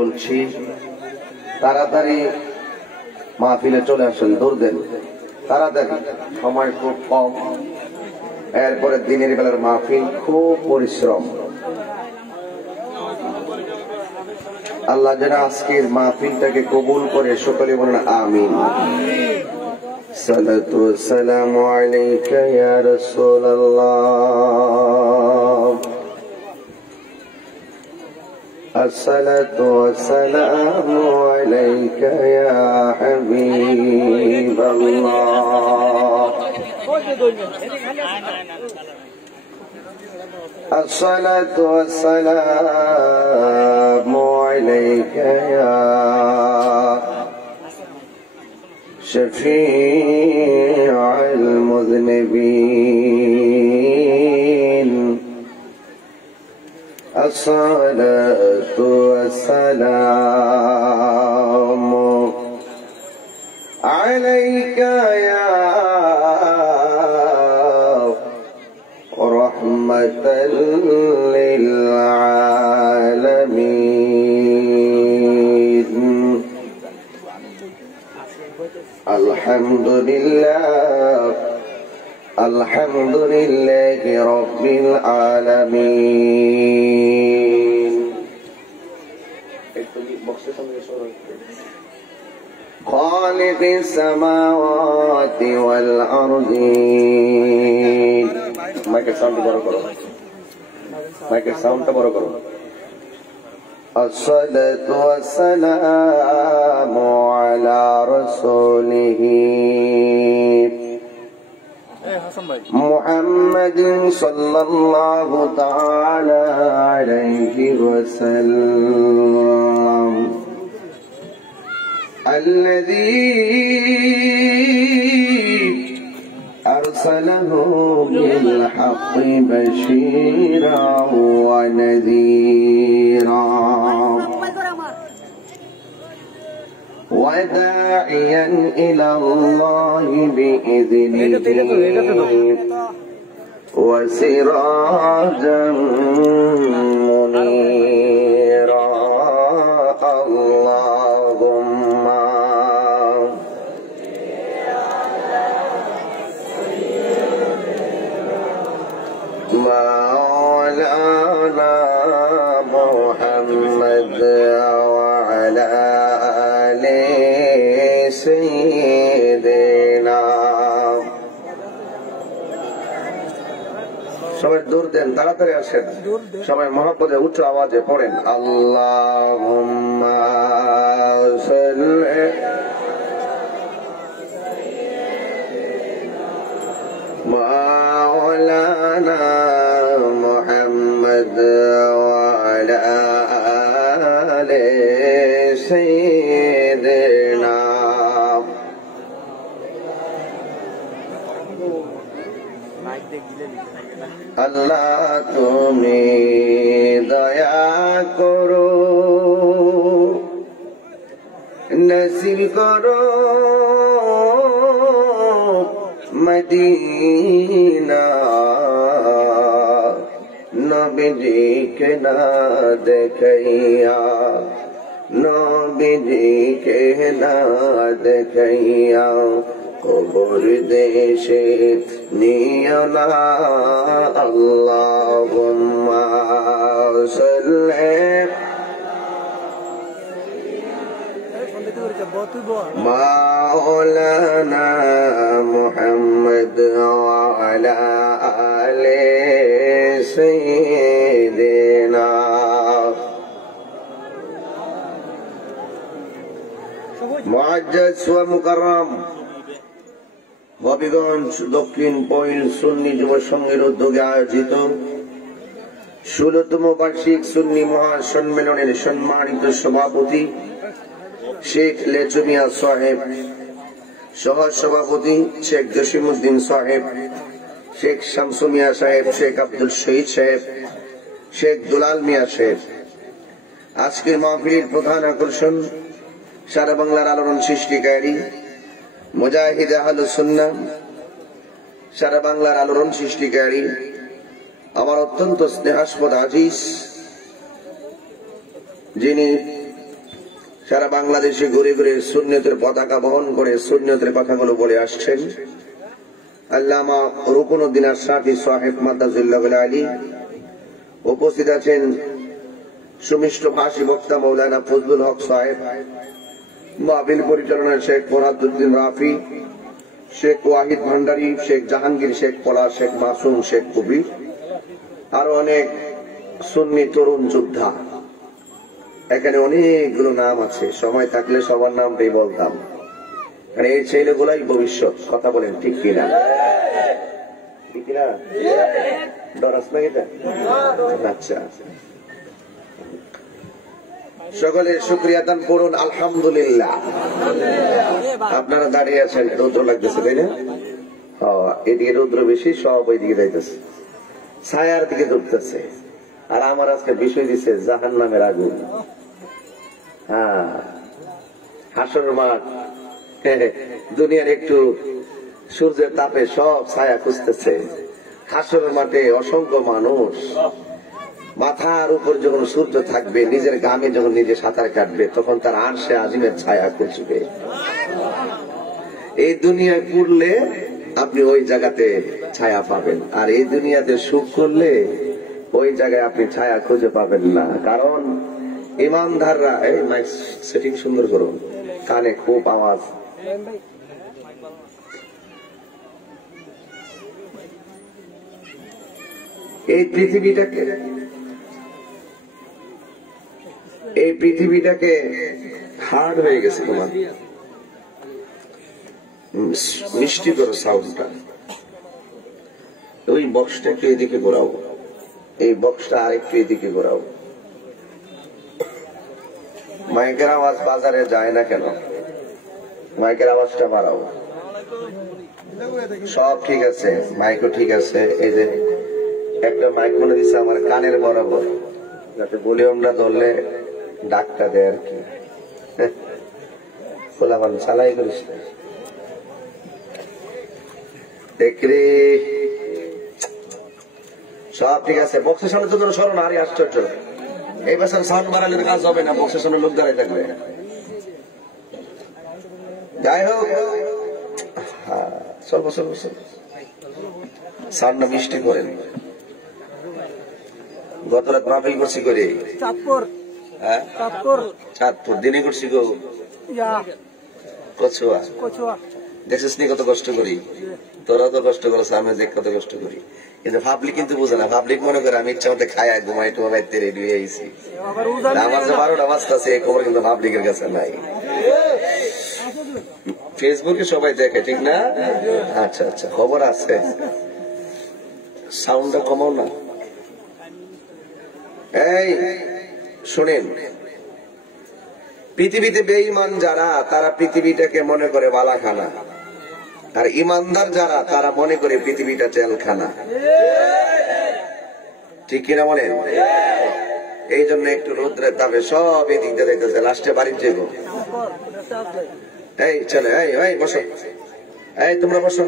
বলছি তাড়াতাড়ি মাহফিলে চলে আসেন, দৌড় দেন তাড়াতাড়ি, সময় খুব কম। এরপরে দিনের বেলার মাহফিল, খুব পরিশ্রম। আল্লাহ যেন আজকের মাহফিলটাকে কবুল করে, সকলে বলেন আমিন। সালাতু ওয়াসসালামু আলাইকা ইয়া রাসূলুল্লাহ, الصلاة والسلام عليك يا حبيب الله، الصلاة والسلام عليك يا شفيع المذنبين، الصلاة والسلام عليك يا رحمة للعالمين. الحمد لله، الحمد لله رب العالمين. خالق السماوات والأرضين. মাইকের সাউন্ড বড় করো, মাইকের সাউন্ডটা বড় করো। الصلاة والسلام على رسوله محمد صلى الله تعالى عليه وسلم، الذي أرسله بالحق بشيرا ونذيرا وداعيا إلى الله بإذنه وسراجا منيرا. اللهم مولانا محمد وعلى آل سيدنا. সবাই দৌড় দেন, তাড়াতাড়ি আসেন, সবাই মহব্বতে উচ্চ আওয়াজে পড়েন আল্লাহুম্মা সাল্লি مولانا محمد وعلى آل سيدنا. আল্লাহ তুমি দয়া করো, নসিব করো মদিনা, নবীজিকে না দেখাইয়া, নবীজিকে না দেখাইয়া কবর দেশে নিও না। আল্লাহুম্মা সাল্লি مولانا محمد وعلى آل سيدنا. মুআজ্জাজ ওয়া মুকাররম হবিগঞ্জ দক্ষিণ পইল সুন্নি যুব সংঘের উদ্যোগে আয়োজিত 16তম বার্ষিক সুন্নি মহাসম্মেলনের সম্মানিত সভাপতি শেখ লেচু মিয়া সাহেব, সহ সভাপতি শেখ জসিমউদ্দিন সাহেব, শেখ শামসু মিয়া সাহেব, শেখ আব্দুল শহীদ সাহেব, শেখ দুলাল মিয়া সাহেব। আজকের মাহফিলের প্রধান আকর্ষণ সারা বাংলার আলোড়ন সৃষ্টিকারী মুজাহিদ আহলুস সুন্নাহ, সারা বাংলার আলোড়ন সৃষ্টিকারী আমার অত্যন্ত স্নেহাস্পদ আজিজ, যিনি সারা বাংলাদেশে ঘুরে ঘুরে সুন্নতের পতাকা বহন করে সুন্নতের কথাগুলো বলে আসছেন আল্লামা রুকনুদ্দিন আশরাফি সাহেব মাদ্দাজুল্লাহ আলী। উপস্থিত আছেন সুমিষ্ট ভাষী বক্তা মৌলানা ফজলুল হক সাহেব, মাহফিল পরিচালনায় শেখ ফরহাদউদ্দিন রাফি, শেখ ওয়াহিদ ভান্ডারী, শেখ জাহাঙ্গীর, শেখ পলাশ, শেখ মাসুম, শেখ কবির, আরো অনেক সুন্নি তরুণ যোদ্ধা। এখানে অনেকগুলো নাম আছে, সময় থাকলে সবার নামটাই বলতাম, কারণ এই ছেলেগুলাই ভবিষ্যৎ। কথা বলেন ঠিক কিনা? ঠিক কিনা? ডরাস না এটা? আচ্ছা, সকলে শুকরিয়া দান করুন আলহামদুলিল্লাহ। আপনারা দাঁড়িয়ে আছেন, রৌদ্র লাগতেছে তাই না? এদিকে রৌদ্র বেশি, সব ওইদিকে যাইতেছে, ছায়ার দিকে ঢুকতেছে। আর আমার আজকে বিষয় দিচ্ছে জাহান্নামের আগুন। হাসর মাঠ, দুনিয়ার একটু সূর্যের তাপে সব ছায়া খুঁজতেছে। হাসর মাঠে অসংখ্য মানুষ, মাথার উপর যখন সূর্য থাকবে, নিজের গামে যখন নিজে সাঁতার কাটবে, তখন তার আরশে আজিমের ছায়া খুঁজবে। এই দুনিয়া করলে আপনি ওই জায়গাতে ছায়া পাবেন, আর এই দুনিয়াতে সুখ করলে ওই জায়গায় আপনি ছায়া খুঁজে পাবেন না। কারণ ইমানদাররা, এই মাইক সেটিং সুন্দর করুন, কানে খুব আওয়াজ। এই পৃথিবীটাকে হার্ড হয়ে গেছে তোমার। মিষ্টি করো সাউন্ডটা। ওই বক্সটা একটু এদিকে ঘোরাও, এই বক্সটা আরেকটু এদিকে ঘোরাও। মাইকের আওয়াজ বাজারে যায় না কেন? মাইকের আওয়াজটা বাড়াও। সব ঠিক আছে, মাইকও ঠিক আছে। এই যে একটা মাইক মনে দিচ্ছে আমার কানের বরাবর, যাতে ভলিউমটা ধরলে ডাকটা দেয় আর কি। খোলামান চালাই করিস দেখরে। সব ঠিক আছে। বক্সের সামনে তো সরো না, আরে আশ্চর্য। এই বছর সাউন্ড বাড়ালে কাজ হবে না, বক্সের সামনে লোক দাঁড়ায় থাকবে। যাই হোক, চলবো চলবো চলবো, সাউন্ডটা মিষ্টি করেন। গত রাত মাহফিল করছি করে চাঁদপুর দিনে করছি গো, কচুয়া। দেখছিস নি কত কষ্ট করি? তোরা তো কষ্ট করছ, আমি দেখ কত কষ্ট করি। কিন্তু পাবলিক কিন্তু বুঝে না। পাবলিক মনে করে আমি ইচ্ছা মতো খাই ঘুমাই টুমাইতে রেডি হয়ে আইছি। আমার যে 12টা বাজতেছে এই খবর কিন্তু পাবলিকের কাছে নাই। ফেসবুকে সবাই দেখে, ঠিক না? আচ্ছা আচ্ছা, খবর আছে। সাউন্ডটা কমাও না। এই শোনেন, পৃথিবীতে বেঈমান যারা, তারা পৃথিবীটাকে মনে করে বালাখানা, আর ইমানদার যারা, তারা মনে করে পৃথিবীটা জেলখানা। ঠিক কিনা বলেন? এই জন্য একটু রৌদ্রের তাপে সব এদিক দিয়ে দেখতেছে, লাস্টে বাড়ির যাবো। এই চলে, এই বসো, এই তোমরা বসো।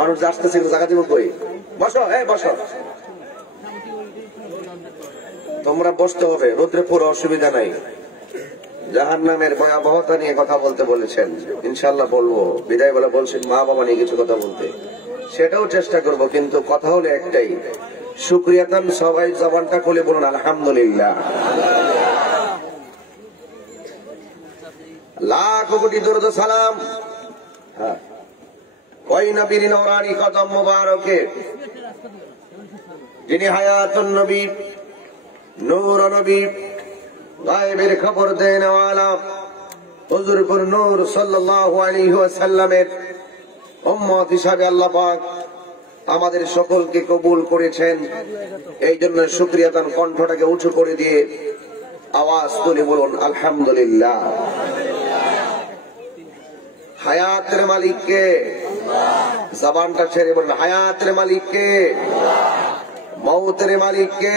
মানুষ আসতেছে, জায়গা দিব কই? বসো, এই বসো। তোমরা বসতে হবে, রৌদ্রে পুরো অসুবিধা নাই। জাহান্নামের ভয়াবহতা নিয়ে কথা বলতে বলেছেন, ইনশাল্লাহ বলবো। বিদায় বলে বলছেন মা বাবা নিয়ে কিছু কথা বলতে, সেটাও চেষ্টা করব। কিন্তু কথা হলো একটাই, শুকরিয়াতান সবাই জবানটা খুলে বলুন আলহামদুলিল্লাহ। লাখ কোটি দরুদ সালাম ওই নবীর নূরানি কদম মুবারকে, যিনি হায়াতুন নবী, নূর নবী, গায়েবের খবর দেন ওয়ালা হুজুরপুর নূর সাল্লাল্লাহু আলাইহি ওয়াসাল্লামের উম্মত হিসাবে আল্লাহ পাক আমাদের সকলকে কবুল করেছেন। এই জন্য শুকরিয়া দান কণ্ঠটাকে উঁচু করে দিয়ে আওয়াজ তুলে বলুন আলহামদুলিল্লাহ। হায়াতের মালিককে, জবানটা ছেড়ে বলুন হায়াতের মালিককে, মৌতের মালিককে।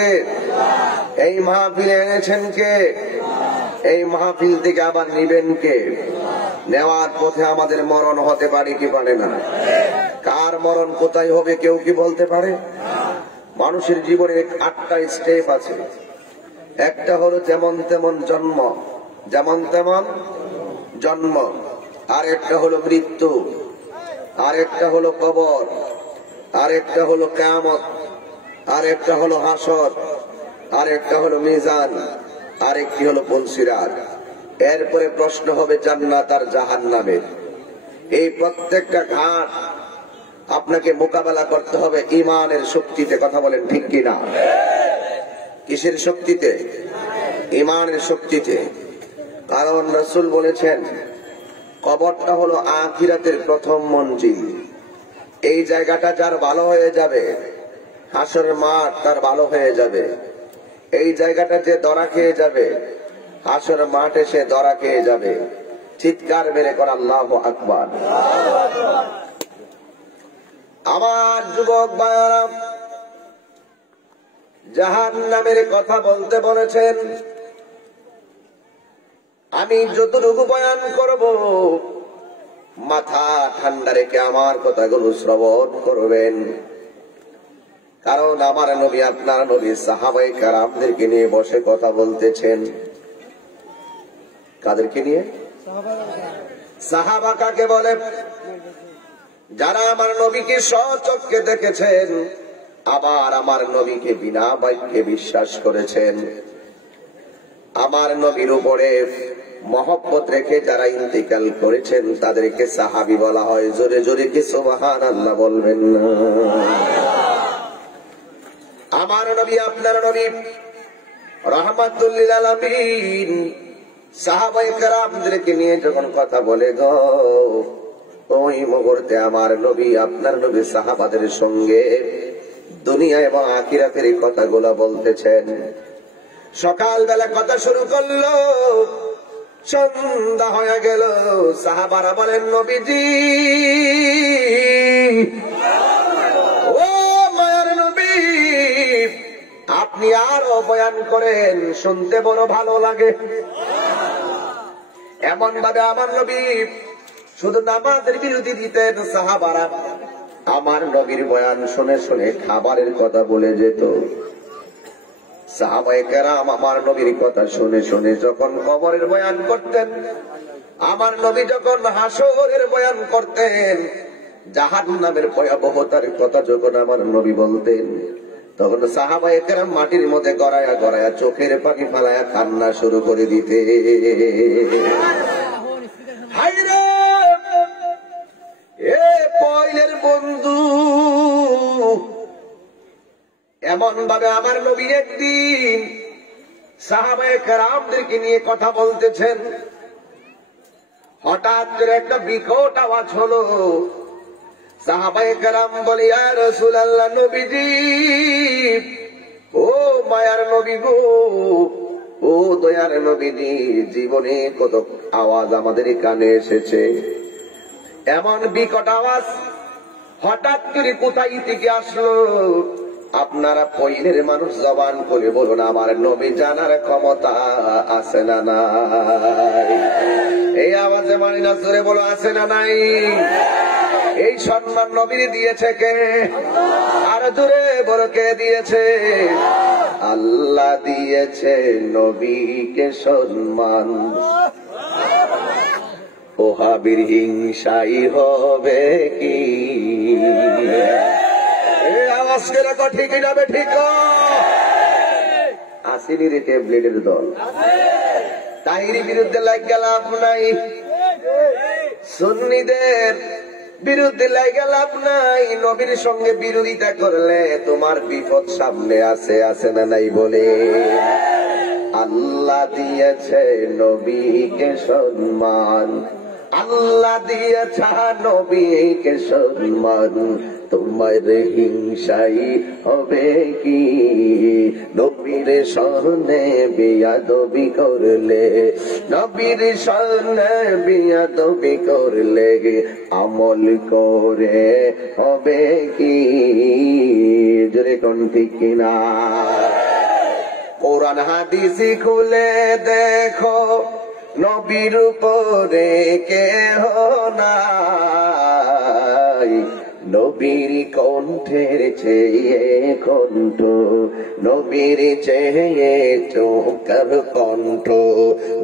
এই মাহফিলে এনেছেন কে? এই মাহফিল থেকে আবার নিবেন কে? নেওয়ার পথে আমাদের মরণ হতে পারে কি পারে না? কার মরণ কোথায় হবে কেউ কি বলতে পারে? মানুষের জীবনে 8টা স্টেপ আছে। একটা হলো যেমন তেমন জন্ম, যেমন তেমন জন্ম, আর একটা হলো মৃত্যু, আর একটা হলো কবর, আর একটা হলো কিয়ামত, আর একটা হলো হাসর, আর একটা হলো মিজান, আর একটি হলো পুলসিরাত। এরপরে প্রশ্ন হবে জান্নাত আর জাহান্নামের। এই প্রত্যেকটা ঘাট আপনাকে মোকাবেলা করতে হবে ঈমানের শক্তিতে। কথা বলেন ঠিক কিনা? কিসের শক্তিতে? ঈমানের শক্তিতে। কারণ রাসূল বলেছেন কবরটা হলো আখিরাতের প্রথম মঞ্জিল। এই জায়গাটা যার ভালো হয়ে যাবে, হাসরের মাঠ তার ভালো হয়ে যাবে। এই জায়গাটা যে ধরা খেয়ে যাবে, হাসরের মাঠে সে ধরা খেয়ে যাবে। চিৎকার মেরে কর আল্লাহু আকবার। আমার যুবক ভাইয়েরা, জাহান্নামের কথা বলতে বলেছেন। আমি যতটুকু বয়ান করব মাথা ঠান্ডা রেখে আমার কথাগুলো শ্রবণ করবেন। কারণ আমার নবী, আপনার নবী সাহাবায়ে কেরামদেরকে নিয়ে বসে কথা বলতেছেন। কাদেরকে নিয়ে? সাহাবা কাকে বলে? যারা আমার নবীকে স্বচক্ষে দেখেছেন, আবার আমার নবীকে বিনা বাক্যে বিশ্বাস করেছেন। আমার নবীর উপরে মহব্বত রেখে যারা ইন্তিকাল করেছেন তাদেরকে সাহাবী বলা হয়। জোরে জোরে কি সুবহানাল্লাহ বলবেন না? আমার নবী, আপনার নবী রাহমাতুল লিল আলামিন সাহাবায়ে কেরামদেরকে নিয়ে যখন কথা বলে গো, ওই মুহূর্তে আমার নবী, আপনার নবী সাহাবাদের সঙ্গে দুনিয়া এবং আখিরাতের কথাগুলো বলতেছেন। সকালবেলা কথা শুরু করলো, সন্ধ্যা হয়ে গেল। সাহাবারা বলেন নবীজি, ও মায়ের নবী, আপনি আরো বয়ান করেন, শুনতে বড় ভালো লাগে। এমন ভাবে আমার নবী শুধু নামাজের বিরতি দিতেন। সাহাবারা আমার নবীর বয়ান শুনে শুনে খাবারের কথা বলে যেত। সাহাবায়ে কেরাম আমার নবীর কথা শুনে শুনে যখন কবরের বয়ান করতেন, আমার নবী যখন হাসরের বয়ান করতেন, জাহান্নামের ভয়াবহতার কথা যখন আমার নবী বলতেন, তখন সাহাবায়ে কেরাম মাটির মধ্যে গড়ায়া গড়ায়া চোখের পানি ফালায়া কান্না শুরু করে দিতে। হায়রে এ পয়লের বন্ধু, এমন ভাবে আমার নবী একদিন সাহাবায়ে কেরামদেরকে নিয়ে কথা বলতেছেন। হঠাৎ করে একটা বিকট আওয়াজ হলো। সাহাবায়ে কেরাম বলে, ইয়া রাসূলুল্লাহ, নবীজি, ও মায়ার নবী গো, ও দয়ার নবীজি, জীবনে কত আওয়াজ আমাদের কানে এসেছে, এমন বিকট আওয়াজ হঠাৎ করে কোথায় থেকে আসলো? আপনারা পয়লের মানুষ, জবান করে বলুন, আমার নবী জানার ক্ষমতা আছে না নাই? এই আওয়াজে মানি না, জোরে বলো আছে না নাই? এই সম্মান নবীর দিয়েছে কে? আর জোরে বলো কে দিয়েছে? আল্লাহ দিয়েছে নবীকে সম্মান। ওহাবির হিংসাই হবে কি? আওয়াজ করে ঠিক যাবে, ঠিক আসেনি রে ট্যাবলেটের দল। তাহিরি বিরুদ্ধে লাগে লাভ নাই, সুন্নিদের বিরুদ্ধে লাগে লাভ নাই। নবীর সঙ্গে বিরোধিতা করলে তোমার বিপদ সামনে আছে না নাই? বলে আল্লাহ দিয়েছে নবীকে সম্মান, আল্লাহ দিয়েছে নবীকে সম্মান, তোমার হিংসাই হবে কি? নবীর সামনে বেয়াদবি করলে, নবীর সামনে বেয়াদবি করলে আমল করে হবে কি? জোরে কোন ঠিক কিনা? কোরআন হাদিস খুলে দেখো, নবীর উপরে কেহ নাই, নবীর কণ্ঠের চেয়ে কণ্ঠ, নবীর চেয়ে চোখের কণ্ঠ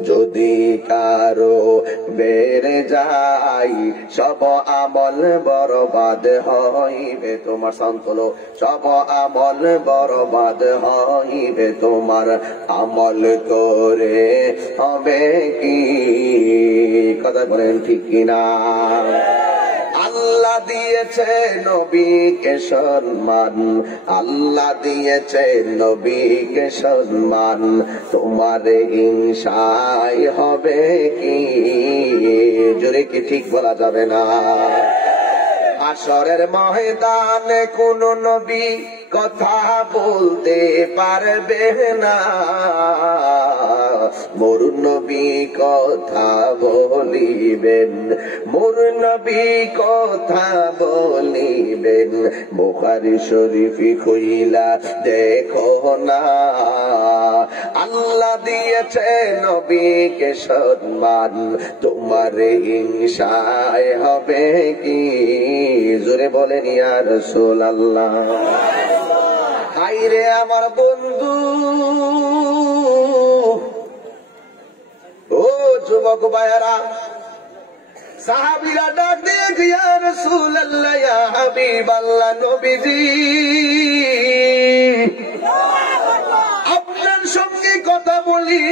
যদি কারো বেড়ে যায় সব আমল বরবাদ হইবে তোমার। সন্তলো সব আমল বরবাদ হইবে তোমার, আমল করে হবে কি? কথা বলেন ঠিক কিনা? আল্লাহ দিয়েছে নবীকে সম্মান, আল্লাহ দিয়েছে নবীকে সম্মান, তোমার হিংসায় হবে কি? জোরে কি ঠিক বলা যাবে না? হাশরের ময়দানে কোন নবী কথা বলতে পারবে না, মোর নবী কথা বলিবেন, মোর নবী কথা বলিবেন। বুখারী শরীফ খুইলা দেখো না, আল্লাহ দিয়েছে নবীকে সম্মান, তোমার হিংসায় হবে কি? জোরে বলেন ইয়া রাসূলুল্লাহ। হায়রে আমার বন্ধু, ও যুবক ভাইয়েরা, সাহাবীরা ডাক দিয়ে ইয়া রাসূলুল্লাহ, ইয়া হাবিবাল্লাহ, নবীজি আপনার সঙ্গে কথা বলি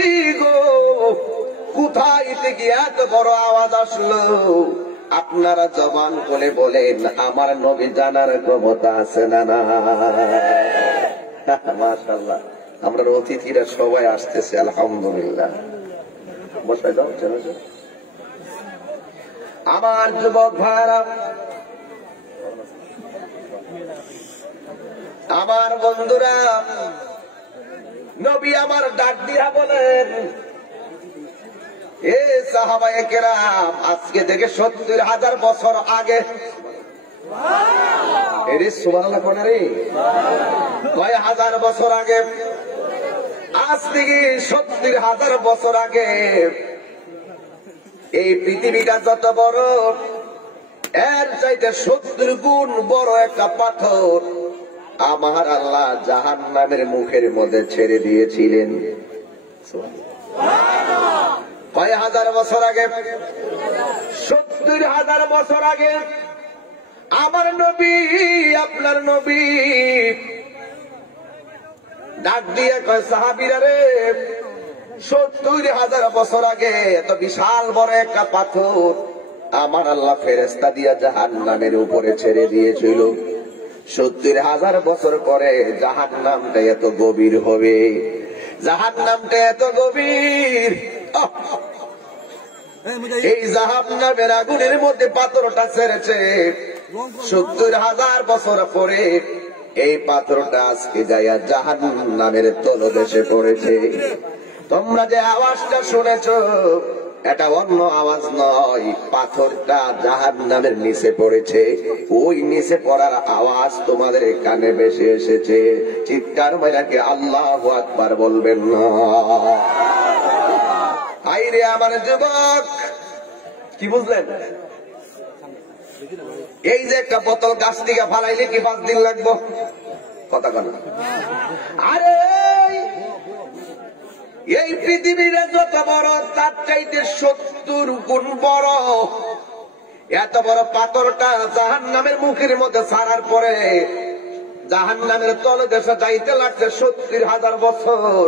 গো, কোথায় থেকে এত বড় আওয়াজ আসলো? আপনারা জবান করে বলেন, আমার নবী জানার ক্ষমতা আছে না? না, মাশাআল্লাহ, আমরা অতিথিরা সবাই আসতেছে, আলহামদুলিল্লাহ। বসাই দাও। আমার যুবক ভাইরা, আমার বন্ধুরা, নবী আমার ডাক দিয়া বলেন, এ সাহাবায়ে কেরাম, আজকে থেকে ৭০,০০০ বছর আগে, এরে সুবহানাল্লাহ কোন রে, কয় হাজার বছর আগে, আজ থেকে ৭০,০০০ বছর আগে এই পৃথিবীটা যত বড়, এর চাইতে ৭০ গুণ বড় একটা পাথর আমার আল্লাহ জাহান্নামের মুখের মধ্যে ছেড়ে দিয়েছিলেন। কয় হাজার বছর আগে? ৭০,০০০ বছর আগে আমার নবী, আপনার নবী ডাক দিয়ে কয়, সাহাবীরা রে, ৭০,০০০ বছর আগে এত বিশাল বড় একটা পাথর আমার আল্লাহ ফেরেশতা দিয়া জাহান্নামের উপরে ছেড়ে দিয়েছিল। ৭০,০০০ বছর পরে জাহান্নামটা এত গভীর হবে, জাহান্নামটা এত গভীর, এই জাহান্নামের আগুনের মধ্যে পাথরটা ছেড়েছে ৭০,০০০ বছর পরে, এই পাথরটা আজকে যাইয়া জাহান্নামের তলদেশে পড়েছে। তোমরা যে আওয়াজটা শুনেছ, এটা অন্য আওয়াজ নয়, পাথরটা জাহান্নামের নিচে পড়েছে, ওই নিচে পড়ার আওয়াজ তোমাদের কানে ভেসে এসেছে। চিৎকার মাইরা কি আল্লাহু আকবার বলবেন না? আইরে আমার যুবক, কি বুঝলেন? এই যে একটা বোতল গাছ থেকে ফালাইলে কি 5 দিন লাগবো? কথা কেন? আরে এই পৃথিবীর যত বড়, তার চাইতে ৭০ গুণ বড় এত বড় পাথরটা জাহান্নামের মুখের মধ্যে ছাড়ার পরে জাহান্নামের তলদেশে যাইতে লাগছে ৭০,০০০ বছর।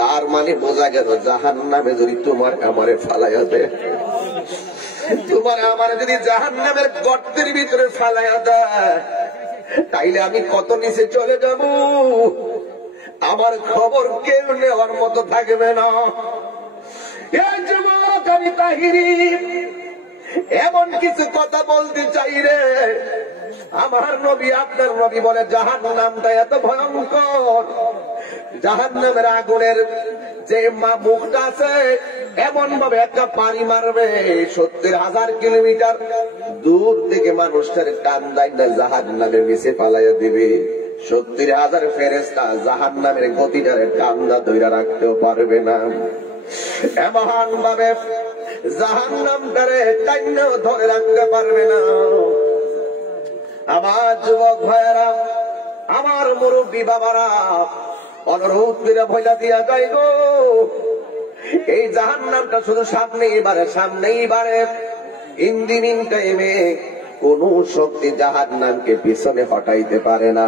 তার মানে বোঝা গেল, জাহান্নামে যদি তোমার আমারে ফালাইয়া দেয়, তোমার আমার যদি জাহান্নামের গর্তের ভিতরে ফালাইয়া দেয়, তাইলে আমি কত নিচে চলে যাব, আমার খবর কেউ নেওয়ার মতো থাকবে না। এই যুবক, আমি তাহিরি এমন কিছু কথা বলতে চাই রে, আমার নবী, আপনার নবী বলে জাহান্নামটা এত ভয়ঙ্কর, জাহান্নামের আগুনের যে মুখটা আছে, এমন ভাবে একটা পানি মারবে ৭০,০০০ কিলোমিটার দূর থেকে মানুষটার টান দাইন জাহান্নামের নিচে পালাইয়া দিবে। ৭০,০০০ ফেরেশতা জাহান্নামের গতিটারে টান্দা ধইরা রাখতেও পারবে না, এমন ভাবে জাহান্নামটারে টাইনা ধরে রাখতে পারবে না। আমার যুবক ভাইয়েরা, আমার মুরব্বী বাবারা, অনুরোধ করে ভয়লা দিয়া যাই গো, এই জাহান্নামটা শুধু সামনেই বাড়ে। ইন টাইমে কোন শক্তি জাহান্নামকে পিছনে হটাইতে পারে না,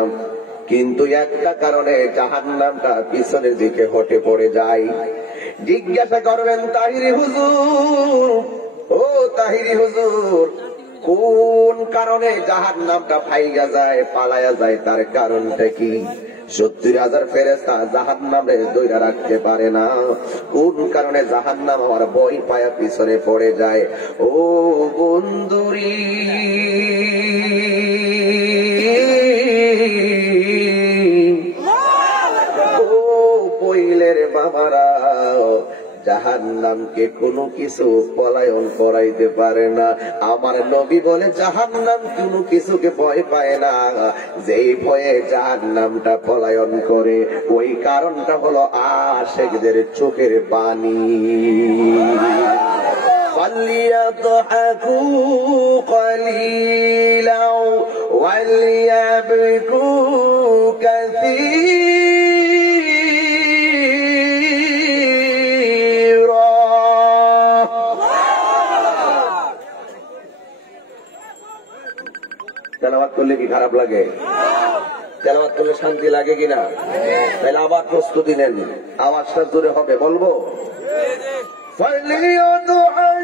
কিন্তু একটা কারণে জাহান্নামটা পিছনের দিকে হটে পড়ে যায়। জিজ্ঞাসা করবেন তাহিরি হুজুর, ও তাহিরি হুজুর, কোন কারণে জাহান্নামটা ফাইগা যায়, পালায়া যায়, তার কারণটা কি? 70,000 ফেরেশতা জাহান্নামে দইরা রাখতে পারে না। কোন কারণে জাহান্নাম আমার বই পায়া পিছনে পড়ে যায়? ও বন্ধুরি, ও পইলের বাবারা, জাহান্নামকে কোনো কিছু পলায়ন করাইতে পারে না। আমার নবী বলে জাহান্নাম কোনো কিছুকে ভয় পায় না, যেই ভয়ে জাহান্নামটা পলায়ন করে ওই কারণটা হলো আশিকদের চোখের পানি। فَلْيَضْحَكُوا قَلِيلًا وَلْيَبْكُوا كَثِيرًا। তেলাওয়াত করলে কি খারাপ লাগে? তেলাওয়াত করলে শান্তি লাগে কিনা? তাহলে আবার প্রস্তুতি নেন, আওয়াজটা জোরে হবে, বলবো। فَلْيَضْحَكُوا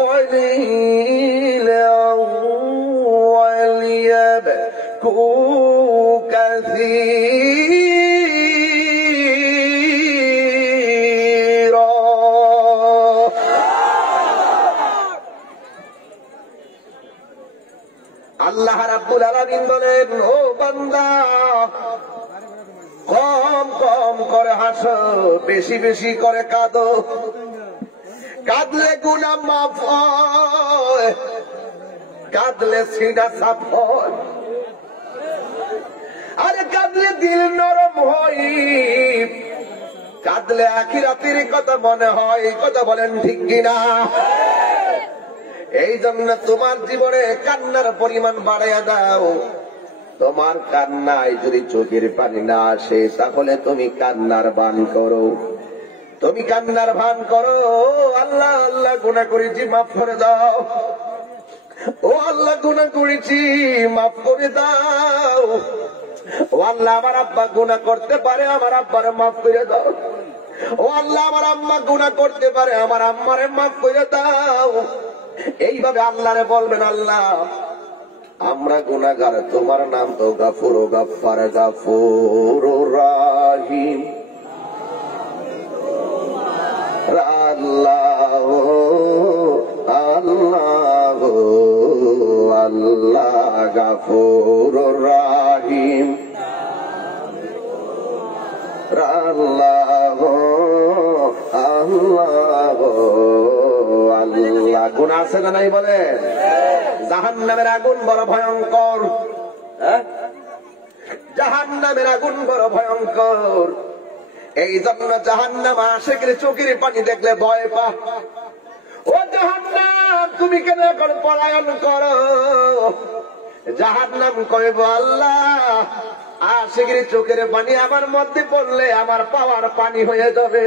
قَلِيلًا وَلْيَبْكُوا كَثِيرًا। আল্লাহ রাব্বুল আলামিন বলেন, ও বান্দা, কম কম করে হাসো, বেশি বেশি করে কাঁদো। কাঁদলে গুনাহ মাফ হয়, কাঁদলে সিনা সাফ হয়, আরে কাঁদলে দিল নরম হয়, কাঁদলে আখিরাতের কথা মনে হয়। কথা বলেন ঠিক কিনা? এই জন্য তোমার জীবনে কান্নার পরিমাণ বাড়াইয়া দাও। তোমার কান্নায় যদি চোখের পানি না আসে, তাহলে তুমি কান্নার ভান করো, তুমি কান্নার ভান করো। আল্লাহ আল্লাহ গুনাহ করেছি, মাফ করে দাও। ও আল্লাহ গুনাহ করেছি, মাফ করে দাও। ও আল্লাহ আমার আব্বা গুনাহ করতে পারে, আমার আব্বারে মাফ করে দাও। ও আল্লাহ আমার আম্মা গুনাহ করতে পারে, আমার আম্মারে মাফ করে দাও। এইভাবে আল্লাহরে বলবেন, আল্লাহ আমরা গুনাহগার, তোমার নাম তো গাফুর ও গাফফার, গাফুর রাহিম। আল্লাহ আল্লাহ আল্লাহ গাফুর রাহিম, আল্লাহ আল্লাহ আল্লাহ। গুনাহ আছে না নাই বলেন? জাহান্নামের আগুন বড় ভয়ঙ্কর, জাহান্নামের আগুন বড় ভয়ঙ্কর। এই জন্য জাহান্নাম আশিকের চোখের পানি দেখলে ভয় পা। ও জাহান্নাম, তুমি কেন এখন পলায়ন করো? জাহান্নাম কইব, আল্লাহ আশিকের চোখের পানি আমার মধ্যে পড়লে আমার পাওয়ার পানি হয়ে যাবে।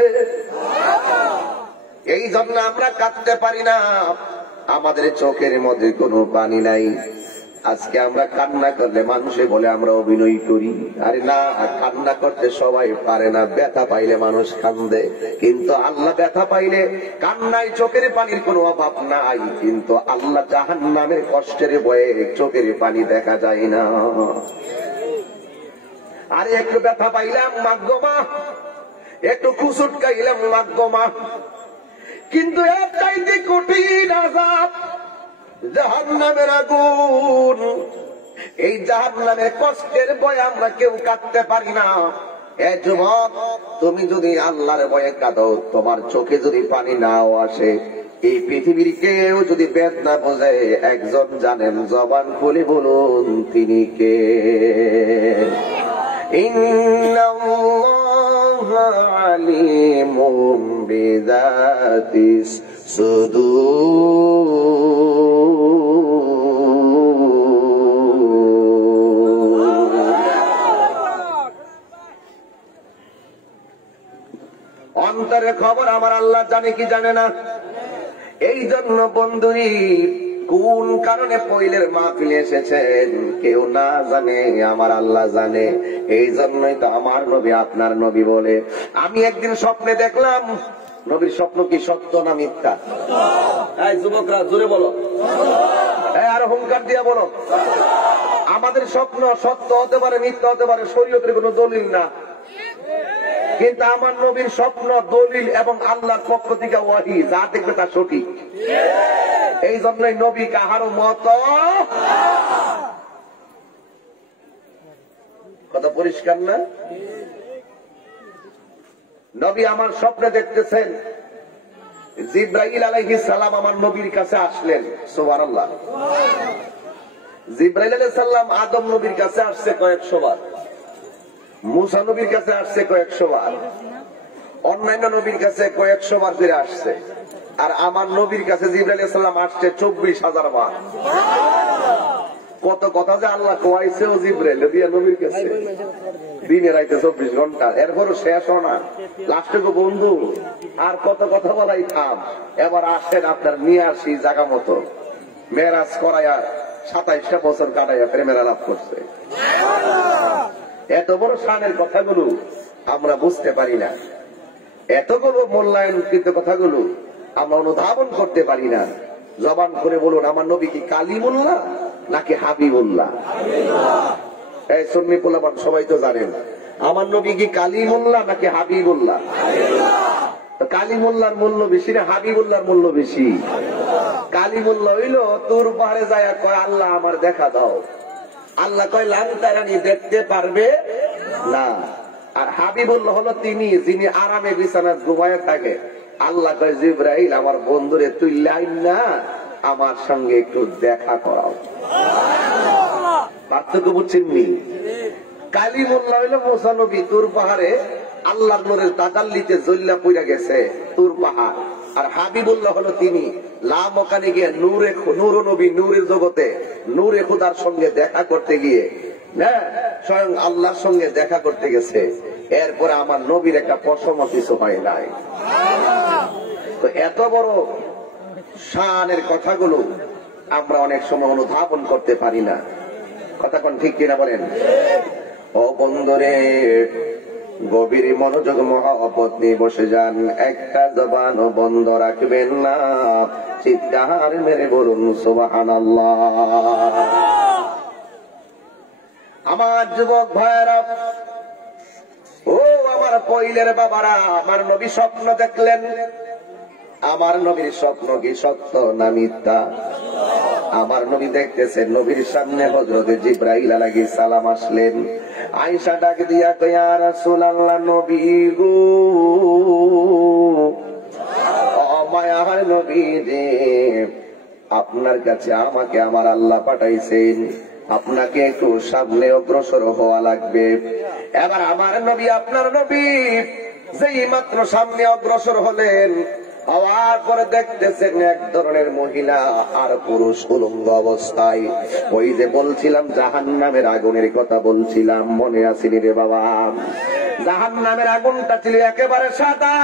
এই জন্য আমরা কাঁদতে পারি না, আমাদের চোখের মধ্যে কোনো পানি নাই। আজকে আমরা কান্না করলে মানুষে বলে আমরা অভিনয় করি। আরে না, কান্না করতে সবাই পারে না, ব্যথা পাইলে মানুষ কান্দে। কিন্তু আল্লাহ ব্যথা পাইলে কান্নায় চোখের পানির কোনো অভাব নাই, কিন্তু আল্লাহ জাহান্নামের কষ্টের ভয়ে চোখের পানি দেখা যায় না। আরে একটু ব্যথা পাইলাম, মাগমা, একটু খুসুট খাইলাম, মাগমা, কিন্তু এর চাইতে কঠিন আযাব জাহান্নামের আগুন। এই জাহান্নামের কষ্টের ভয়ে আমরা কেউ কাঁদতে পারি না। এ যুবক, তুমি যদি আল্লাহর ভয়ে কাঁদো, তোমার চোখে যদি পানি নাও আসে, এই পৃথিবীর কেউ যদি বেদনা বোঝে, একজন জানেন, জবান খুলে বলুন তিনি কে? ইন্নাল্লাহা আলিমুম বিযাতিস সুদূর। আল্লাহ জানে কি জানে না? এই জন্য বন্ধুরি কোন কারণে পয়লের মাহফিলে এসেছেন কেউ না জানে, আমার আল্লাহ জানে। এই জন্যই তো আমার নবী আপনার নবী বলে। আমি একদিন স্বপ্নে দেখলাম, নবীর স্বপ্ন কি সত্য না মিথ্যা? এই যুবকরা জোরে বলো, আর হুঙ্কার দিয়া বলো। আমাদের স্বপ্ন সত্য হতে পারে, মিথ্যা হতে পারে, শরীয়তের কোনো দলিল না। কিন্তু আমার নবীর স্বপ্ন দলিল এবং আল্লাহর পক্ষ থেকে ওয়াহি, যা দেখবে তা সঠিক। এই জন্যই নবী কাহারও মত। কথা পরিষ্কার না? নবী আমার স্বপ্নে দেখতেছেন জিবরাইল আলাইহিস সালাম আমার নবীর কাছে আসলেন। সুবহানাল্লাহ। জিবরাইল আলাইহিস সালাম আদম নবীর কাছে আসছে কয়েকশো বার, মুসা নবীর কাছে আসছে কয়েকশো বার, অন্যান্য নবীর কাছে কয়েকশো বার ফিরে আসছে। আর আমার নবীর কাছে জিবরাইল আলাইহিস সালাম আসছে 24,000 বার। কত কথা যে আল্লাহ কোয়াইছে ও জিবরাইল দিয়া নবীর কাছে, দিনে রাইতে 24 ঘন্টা। এরপরও শেষ হয় না। লাস্টে গো বন্ধু আর কত কথা বলাই থাম, এবার আসেন আপনার নিয়ে আসি জায়গা মতো। মেরাজ করাইয়া 27টা বছর কাটাইয়া প্রেমের আলাপ করছে। এত বড় শানের কথাগুলো আমরা বুঝতে পারি না, এতগুলো মূল্যায়নকৃত কথাগুলো আমরা অনুধাবন করতে পারি না। জবান করে বলুন, আমার নবী কি কালিমুল্লাহ নাকি হাবিবুল্লাহ? এই সুন্নি পোলাপান সবাই তো জানেন, আমার নবী কি কালিমুল্লাহ নাকি হাবিবুল্লাহ? কালিমুল্লাহর মূল্য বেশি না হাবিবুল্লাহর মূল্য বেশি? কালিমুল্লাহ হইল তোর পাহাড়ে যায় কয় আল্লাহ আমার দেখা দাও, আল্লাহ কয় লান্তারানি দেখতে পারবে না। আর হাবিবুল্লাহ হলো তিনি যিনি আরামে বিছানায় ঘুমায় থাকে। আল্লাহ কয় জিবরাইল আমার বন্ধুরে তুই লাইন না আমার সঙ্গে একটু দেখা করাও। পার্থক্য বুঝছেননি? কালিমুল্লাহ হইল মুসা নবী, তুর পাহাড়ে আল্লাহর নূরের তাজাল্লিতে জ্বল্লা পইরা গেছে তুর পাহাড়। আর হাবিবুল্লাহ হলো তিনি লাম ওখানে গিয়ে নূর নবী নূরের জগতে নূরে খুদার সঙ্গে দেখা করতে গিয়ে স্বয়ং আল্লাহর সঙ্গে দেখা করতে গেছে। এরপরে আমার নবীর একটা পশম কিছু হয় নাই। তো এত বড় শানের কথাগুলো আমরা অনেক সময় অনুধাবন করতে পারি না। কথা কোন ঠিক কিনা বলেন? ও বন্ধুরে, গভীর মনোযোগ মহব্বত নিয়ে বসে যান, একটা জবান বন্ধ রাখবেন না। চিৎকার মেরে বলুন সুবহানাল্লাহ। আমার যুবক ভাইরা, ও আমার পয়লের বাবারা, আমার নবী স্বপ্ন দেখলেন। আমার নবীর স্বপ্ন কি সত্য না মিথ্যা? আমার নবী দেখতেছেন, নবীর সামনে হযরত জিবরাইল আলাইহিস সালাম আসলেন। আয়েশা ডাক দিয়া কয়, ইয়া রাসূলুল্লাহ, নবী গো, ও মায়ার নবী রে, আপনার কাছে আমাকে আমার আল্লাহ পাঠাইছেন, আপনাকে একটু সামনে অগ্রসর হওয়া লাগবে। এবার আমার নবী, আপনার নবী যেই মাত্র সামনে অগ্রসর হলেন, হওয়ার পরে দেখতেছেন এক ধরনের মহিলা আর পুরুষ উলঙ্গ অবস্থায়। ওই যে বলছিলাম জাহান্নামের আগুনের কথা বলছিলাম, মনে আসেনি রে বাবা? জাহান্নামের আগুনটা ছিল একেবারে সাদা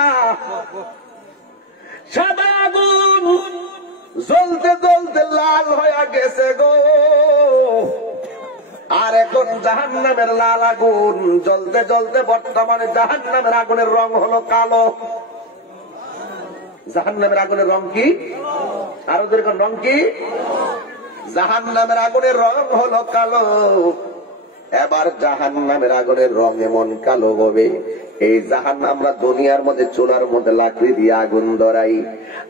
সাদা আগুন, জ্বলতে জ্বলতে লাল হয়ে গেছে গো। আর এখন জাহান্নামের লাল আগুন জ্বলতে জ্বলতে বর্তমানে জাহান্নামের আগুনের রং হলো কালো। জাহান্নামের আগুনের রং কি? আরো যেরকম রং কি? জাহান্নামের আগুনের রং হলো কালো। এবার জাহান্নামের আগুনের রং এমন কালো হবে, এই জাহান্নাম, আমরা দুনিয়ার মধ্যে চুলার মধ্যে লাকড়ি দিয়ে আগুন ধরাই,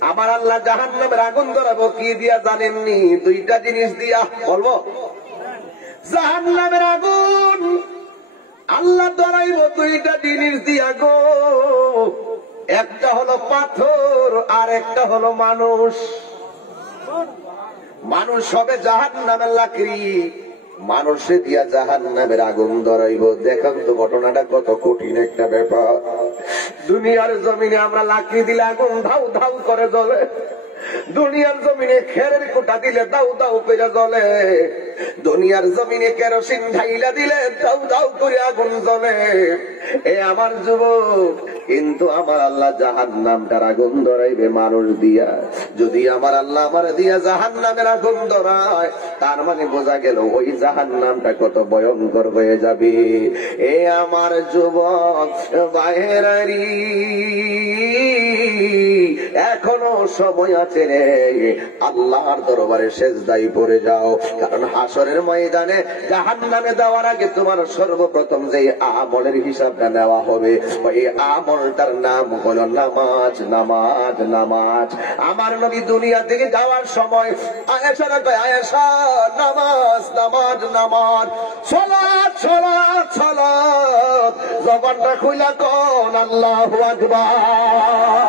আমার আল্লাহ জাহান্নামের আগুন ধরাবো কি দিয়া জানেননি? দুইটা জিনিস দিয়া। বলবো? জাহান্নামের আগুন আল্লাহ ধরাইব দুইটা জিনিস দিয়া গো। একটা হলো পাথর আর একটা হলো মানুষ। মানুষ হবে জাহান্নামের লাকড়ি, মানুষে দিয়া জাহান্নামের আগুন ধরাইব। দেখেন তো ঘটনাটা কত কঠিন একটা ব্যাপার। দুনিয়ার জমিনে আমরা লাকড়ি দিলে আগুন ধাউ ধাউ করে জ্বলে, দুনিয়ার জমিনে খেরের কোটা দিলে দাউ দাউ করে জ্বলে। দুনিয়ার জমিনে কেরোসিন ঢাইলা দিলে দাউ দাউ করে আগুন জ্বলে। এ আমার যুবক, কিন্তু আমার আল্লাহ জাহান্নামটার আগুন ধরাইবে মানুষ দিয়া। যদি আমার আল্লাহ আমার দিয়া জাহান্নামের আগুন ধরায়, তার মানে বোঝা গেল ওই জাহান্নামটা কত ভয়ঙ্কর হয়ে যাবে। এ আমার যুবক বাইরারি, এখনো সময় আছে রে, আল্লাহর দরবারে সেজদায় পড়ে যাও। কারণ হাসরের ময়দানে জাহান্নামে দেওয়ার আগে তোমার সর্বপ্রথম যে আমলের হিসাবটা নেওয়া হবে, ওই আমলটার নাম হলো নামাজ। নামাজ নামাজ। আমার নবী দুনিয়া থেকে যাওয়ার সময় আয়েশারা কয়, আয়েশা নামাজ নামাজ নামাজ, সালাত সালাত সালাত। জবানটা খুইলা কোন আল্লাহু আকবার।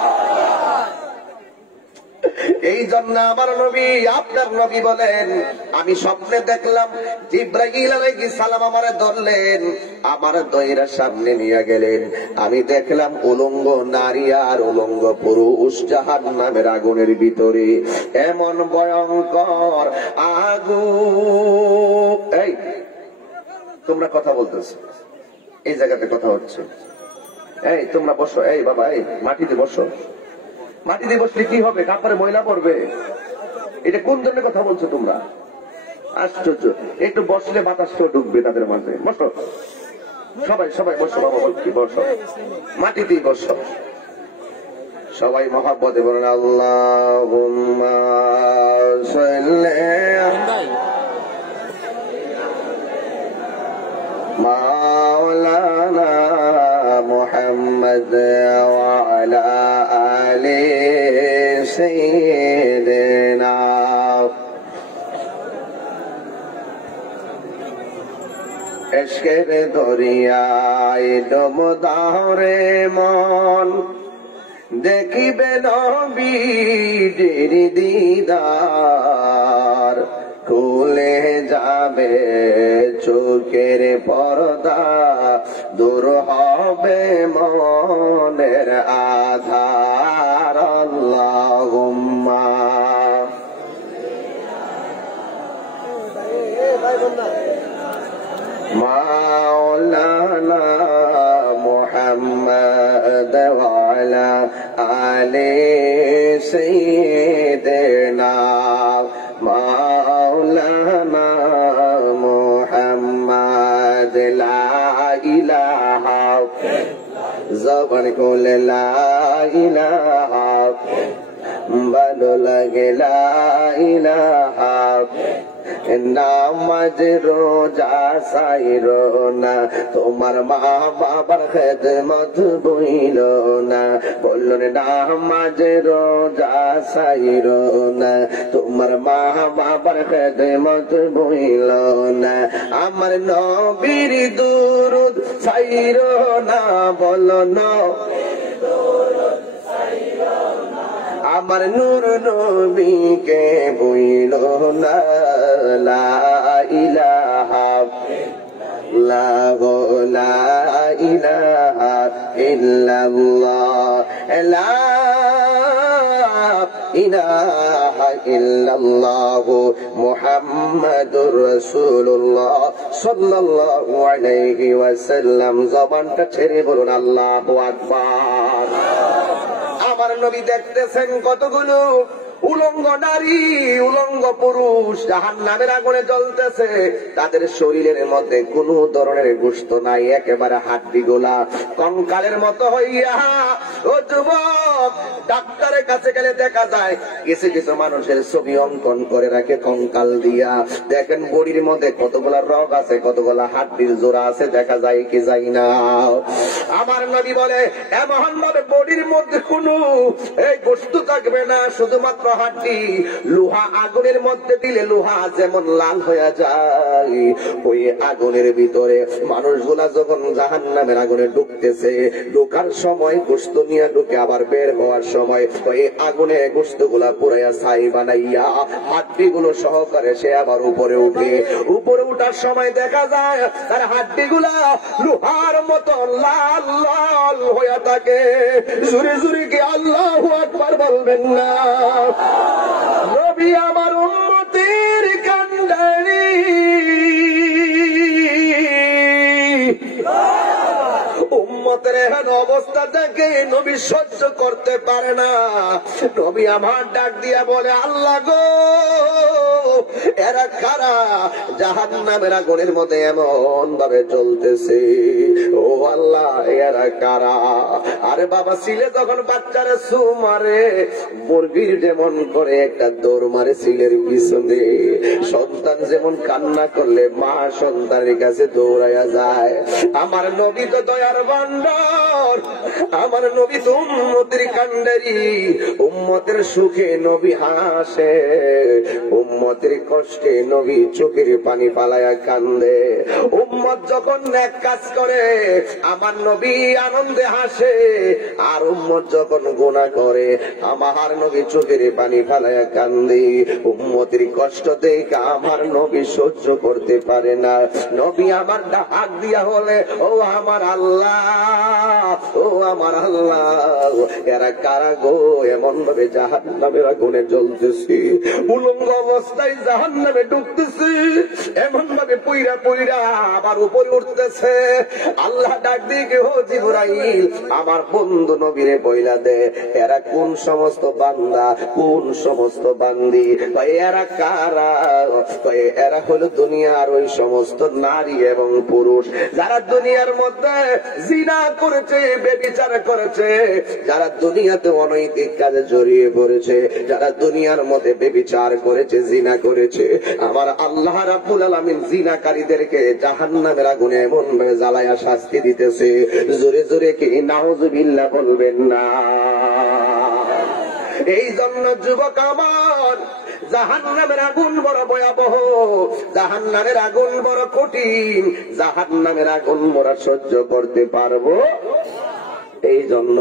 এই জন্য আমার নবী, আপনার নবী বলেন, আমি স্বপ্নে দেখলাম জিবরাইল আলাইহিস সালাম আমারে ধরলেন, আমার দইরা সামনে নিয়ে গেলেন। আমি দেখলাম উলঙ্গ নারী আর উলঙ্গ পুরুষ জাহান্নামের আগুনের ভিতরে। এমন ভয়ঙ্কর আগুন। এই তোমরা কথা বলতেছ, এই জায়গাতে কথা হচ্ছে। এই তোমরা বসো। এই বাবা, এই মাটিতে বসো। মাটিতে বসলে কি হবে? কাপড়ে ময়লা পড়বে। এটা কোন ধরনের কথা বলছো তোমরা? আশ্চর্য। একটু বসলে বাতাসটাও ঢুকবে তাদের মাঝে। বসো সবাই, সবাই বসো বাবা, বলছি বসো, মাটিতেই বসো। সবাই মহাব্বতে বলেন আল্লাহুম্মা সাল্লি মাওলানা মুহাম্মদ ওয়া আলা আলি সাইয়্যিদিনা। ইশকের দরিয়ায় ডুব দাও রে মন, দেখিবে নবীর দিদার। খুলে যাবে চোখের পর্দা, দূর হবে মনের আধার। আল্লাহুম্মা মাওলানা মুহাম্মদ ওয়া আলা আলি সাইয়্যিদিনা। মাওলানা মুহাম্মদ লা ইলাহা, জবান খুলে লা ইলাহা, ভালো লাগে লা ইলাহা। নামাজ রোজা সাইরো না, তোমার মা বাবার খেদমত বইল না। বললেন নামাজ রোজা সাইরো না, তোমার মা বাবার খেদমত বইল না। আমার নবীর দুরুদ সাইরো না, বলো না আমার নূর নবীকে বইল না। লা ইলাহা লা ইলাহা ইল্লাল্লাহ, লা ইলাহা ইল্লাল্লাহ মুহাম্মাদুর রাসূলুল্লাহ সাল্লাল্লাহু আলাইহি ওয়াসাল্লাম। জবানটা ছেড়ে বলুন আল্লাহু আকবার। আমার নবী দেখতেছেন কতগুলো উলঙ্গ নারী উলঙ্গ পুরুষ জাহান্নামের আগুনে জ্বলতেছে। তাদের শরীরের মধ্যে কোন ধরনের গোশত নাই, একেবারে হাড্ডি গোলা কঙ্কালের মতো হইয়া। ও যুবক, ডাক্তারের কাছে গেলে দেখা যায় কিছু কিছু মানুষের ছবি অঙ্কন করে রাখে কঙ্কাল দিয়া। দেখেন বডির মধ্যে কতগুলা রগ আছে, কতগুলা হাড্ডির জোড়া আছে, দেখা যায় কি যায় না। আমার নবী বলে এমন ভাবে বডির মধ্যে কোনো এই গোশত থাকবে না, শুধুমাত্র হাড্ডি। লোহা আগুনের মধ্যে দিলে লোহা যেমন লাল হয়ে যায়, ওই আগুনের ভিতরে মানুষগুলা যখন জাহান্নামের আগুনে ঢুকতেছে, ঢোকার সময় গোশত নিয়ে ঢুকে, আবার বের হওয়ার সময় ওই আগুনে গোশত গুলা পুরাইয়া ছাই বানাইয়া হাড্ডি গুলো সহকারে সে আবার উপরে উঠে। উপরে উঠার সময় দেখা যায় তার হাড্ডি গুলা লোহার মতো লাল লাল হয়ে থাকে। জুরি জুরি কি আল্লাহু আকবার বলবেন না? নবী আমার উম্মতের কান্ডারি এহেন অবস্থা দেখে নবী সহ্য করতে পারে না। নবী আমার ডাক দিয়া বলে, আল্লাহ গো, এরা কারা জাহান্নামের আগুনের মধ্যে এমন ভাবে চলতেছে? ও আল্লাহ, এরা কারা? আরে বাবা, ছিলে তখন বাচ্চারা সু মারে, মুরগির যেমন করে একটা দৌড় মারে সিলের পিছনে, সন্তান যেমন কান্না করলে মা সন্তানের কাছে দৌড়াইয়া যায়। আমার নবী তো দয়ার ভান্ডার, আমার নবী তো উম্মতের কান্ডারি। উম্মতের সুখে নবী হাসে, উম্মতের কষ্টে নবী চোখের পানি ফালাইয়া কান্দে। উম্মত যখন নেক কাজ করে আমার নবী আনন্দে হাসে, আর উম্মত যখন গুনাহ করে আমার নবী চোখের পানি ফালাইয়া কান্দে। উম্মতের কষ্ট দেখে আমার নবী সহ্য করতে পারে না। নবী আমার ডাক দিয়া বলে, ও আমার আল্লাহ, ও আমার আল্লাহ, এরা কারা গো এমন ভাবে জাহান্নামের আগুনে জ্বলতেছে, উলঙ্গ অবস্থায় জাহান্নামে ঢুকতেছে, এমন ভাবে পইরা পইরা আবার উপরে উঠতেছে। আল্লাহ ডাক দিয়ে, ও জিবরাইল, আমার বন্ধু নবীরে বইলা দে, এরা কোন সমস্ত বান্দা, কোন সমস্ত বান্দি? এরা কারা? এরা হলো দুনিয়ার ওই সমস্ত নারী এবং পুরুষ যারা দুনিয়ার মধ্যে জিনা করেছে, ব্যভিচার করেছে, যারা দুনিয়াতে অনৈতিক কাজে জড়িয়ে পড়েছে, যারা দুনিয়ার মধ্যে ব্যভিচার করেছে, জিনা করেছে। আমার আল্লাহ রাব্বুল আলামিন জিনাকারীদেরকে জাহান্নামের আগুনে এমন ভাবে জ্বালায়া শাস্তি দিতেছে, জোরে জোরে কি নাউযুবিল্লাহ বলবেন না? এই জন্য যুবক আমার, জাহান্নামের আগুন বড় ভয়াবহ, জাহান্নামের আগুন বড় কঠিন, জাহান্নামের আগুন বড় সহ্য করতে পারবো? এই জন্য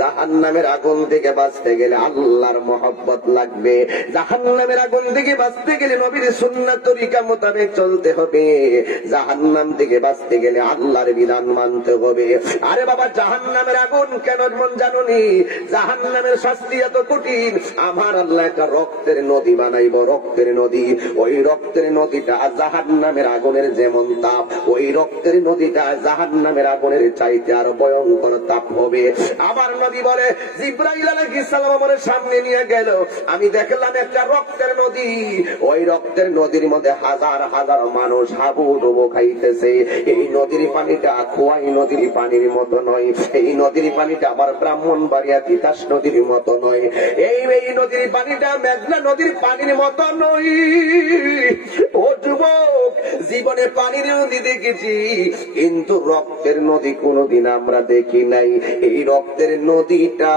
জাহান্নামের আগুন থেকে বাঁচতে গেলে আল্লাহর মহব্বত লাগবে। জাহান্নামের আগুন থেকে বাঁচতে গেলে নবীর সুন্নাত তরিকা মোতাবেক চলতে হবে। জাহান্নাম থেকে বাঁচতে গেলে আল্লাহর বিধান মানতে হবে। আরে বাবা, জাহান্নামের আগুন কেন মন জানুনি? জাহান্নামের শাস্তি এত কঠিন, আমার আল্লাহ একটা রক্তের নদী বানাইব, রক্তের নদী। ওই রক্তের নদীটা জাহান্নামের আগুনের যেমন তাপ, ওই রক্তের নদীটা জাহান্নামের আগুনের চাইতে আরো ভয়ঙ্কর তাপ হবে। আমার নবী বলে, জিবরাইল আলাইহিস সালাম আমার সামনে নিয়ে গেল, আমি দেখলাম একটা রক্তের নদী। ওই রক্তের নদীর মধ্যে হাজার হাজার মানুষ হাবুডুবু খাইতেছে। এই নদীর পানিটা খোয়াই নদীর পানির মতো নয়, এই নদীর পানিটা আমার ব্রাহ্মণবাড়িয়া তিতাস নদীর মতো নয়, এই নদীর পানিটা মেঘনা নদীর পানির মতো নয়। ও যুবক, জীবনে পানির নদী দেখেছি, কিন্তু রক্তের নদী কোনদিন আমরা দেখি নাই। এই রক্তের নদীটা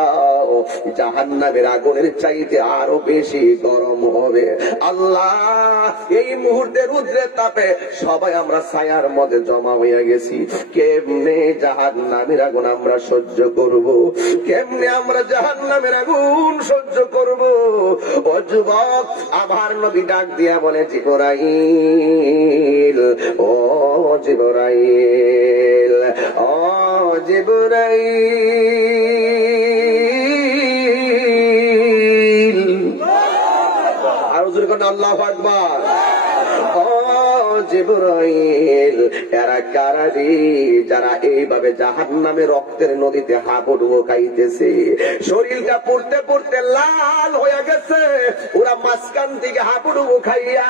জাহান্নামের আগুনের চাইতে আরো বেশি গরম হবে। আল্লাহ, এই মুহূর্তে রুদ্রের তাপে সবাই আমরা ছায়ার মধ্যে জমা হয়ে গেছি। কেমনে জাহান্নামের আগুন আমরা সহ্য করব? কেমনে আমরা জাহান্নামের আগুন সহ্য করব? ও যুবক, আমার নবী ডাক দিয়া বলে, জিবরাইল, ও জিবরাইল, ও জিবরাইল। আর জোরে কোন আল্লাহু আকবার। ও জিবরাইল, এরা কারা রে যারা এইভাবে জাহান্নামে রক্তের নদীতে হাবুডুবু খাইতেছে? শরীরটা পড়তে পড়তে লাল হয়ে গেছে, ওরা মাঝখান থেকে হাবুডুবু খাইয়া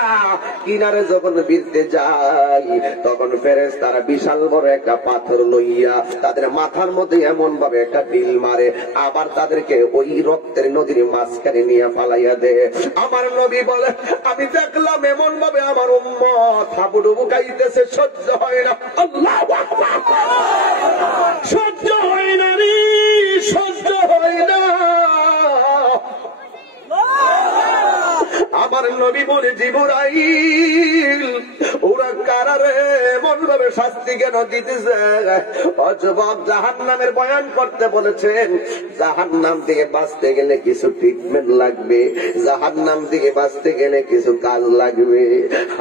কিনারে যখন ভিড়তে যায়, তখন ফেরেশতারা বিশাল বড় একটা পাথর লইয়া তাদের মাথার মধ্যে এমন ভাবে একটা ঢিল মারে, আবার তাদেরকে ওই রক্তের নদীর মাঝখানে নিয়ে ফালাইয়া দেয়। আমার নবী বলে, আমি দেখলাম এমন ভাবে আমার উম্মত হাবুডুবু খাইতেছে, সহ্য হয় না। আল্লাহু আকবার। সহ্য হয় না রে, সহ্য হয় না। আমার নবী বলে, জিবরাইল, ওরা কারা রে এমন ভাবে শাস্তি কেন দিতেছে? অযুবক, জাহান্নামের বয়ান করতে বলেছেন। জাহান্নাম থেকে বাঁচতে গেলে কিছু ট্রিটমেন্ট লাগবে, জাহান্নাম থেকে বাঁচতে গেলে কিছু কাজ লাগবে।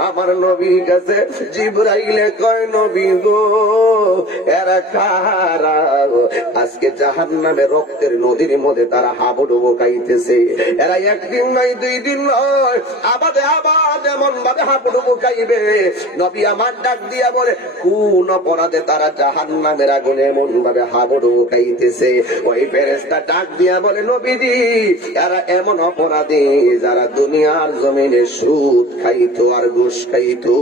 আমার নবীর কাছে জিবরাইলে কয়, নবী গো, এরা কারা? আজকে জাহান্নামে রক্তের নদীর মধ্যে তারা হাবুডুবু খাইতেছে। এরা একদিন নয়, দুই দিন নয়, আবাদে আবাদ এমন ভাবে হাবুডুবু খাইবে, নবী আমার ডাক দিয়া বলে কোন অপরাধে তারা জাহান্নামের আগুনে এমন ভাবে হাবুডুবু খাইতেছে। ওই ফেরেশতা ডাক দিয়া বলে নবীজি এরা এমন অপরাধী যারা দুনিয়ার জমিনে সুদ খাইতো আর ঘুষ খাইতো।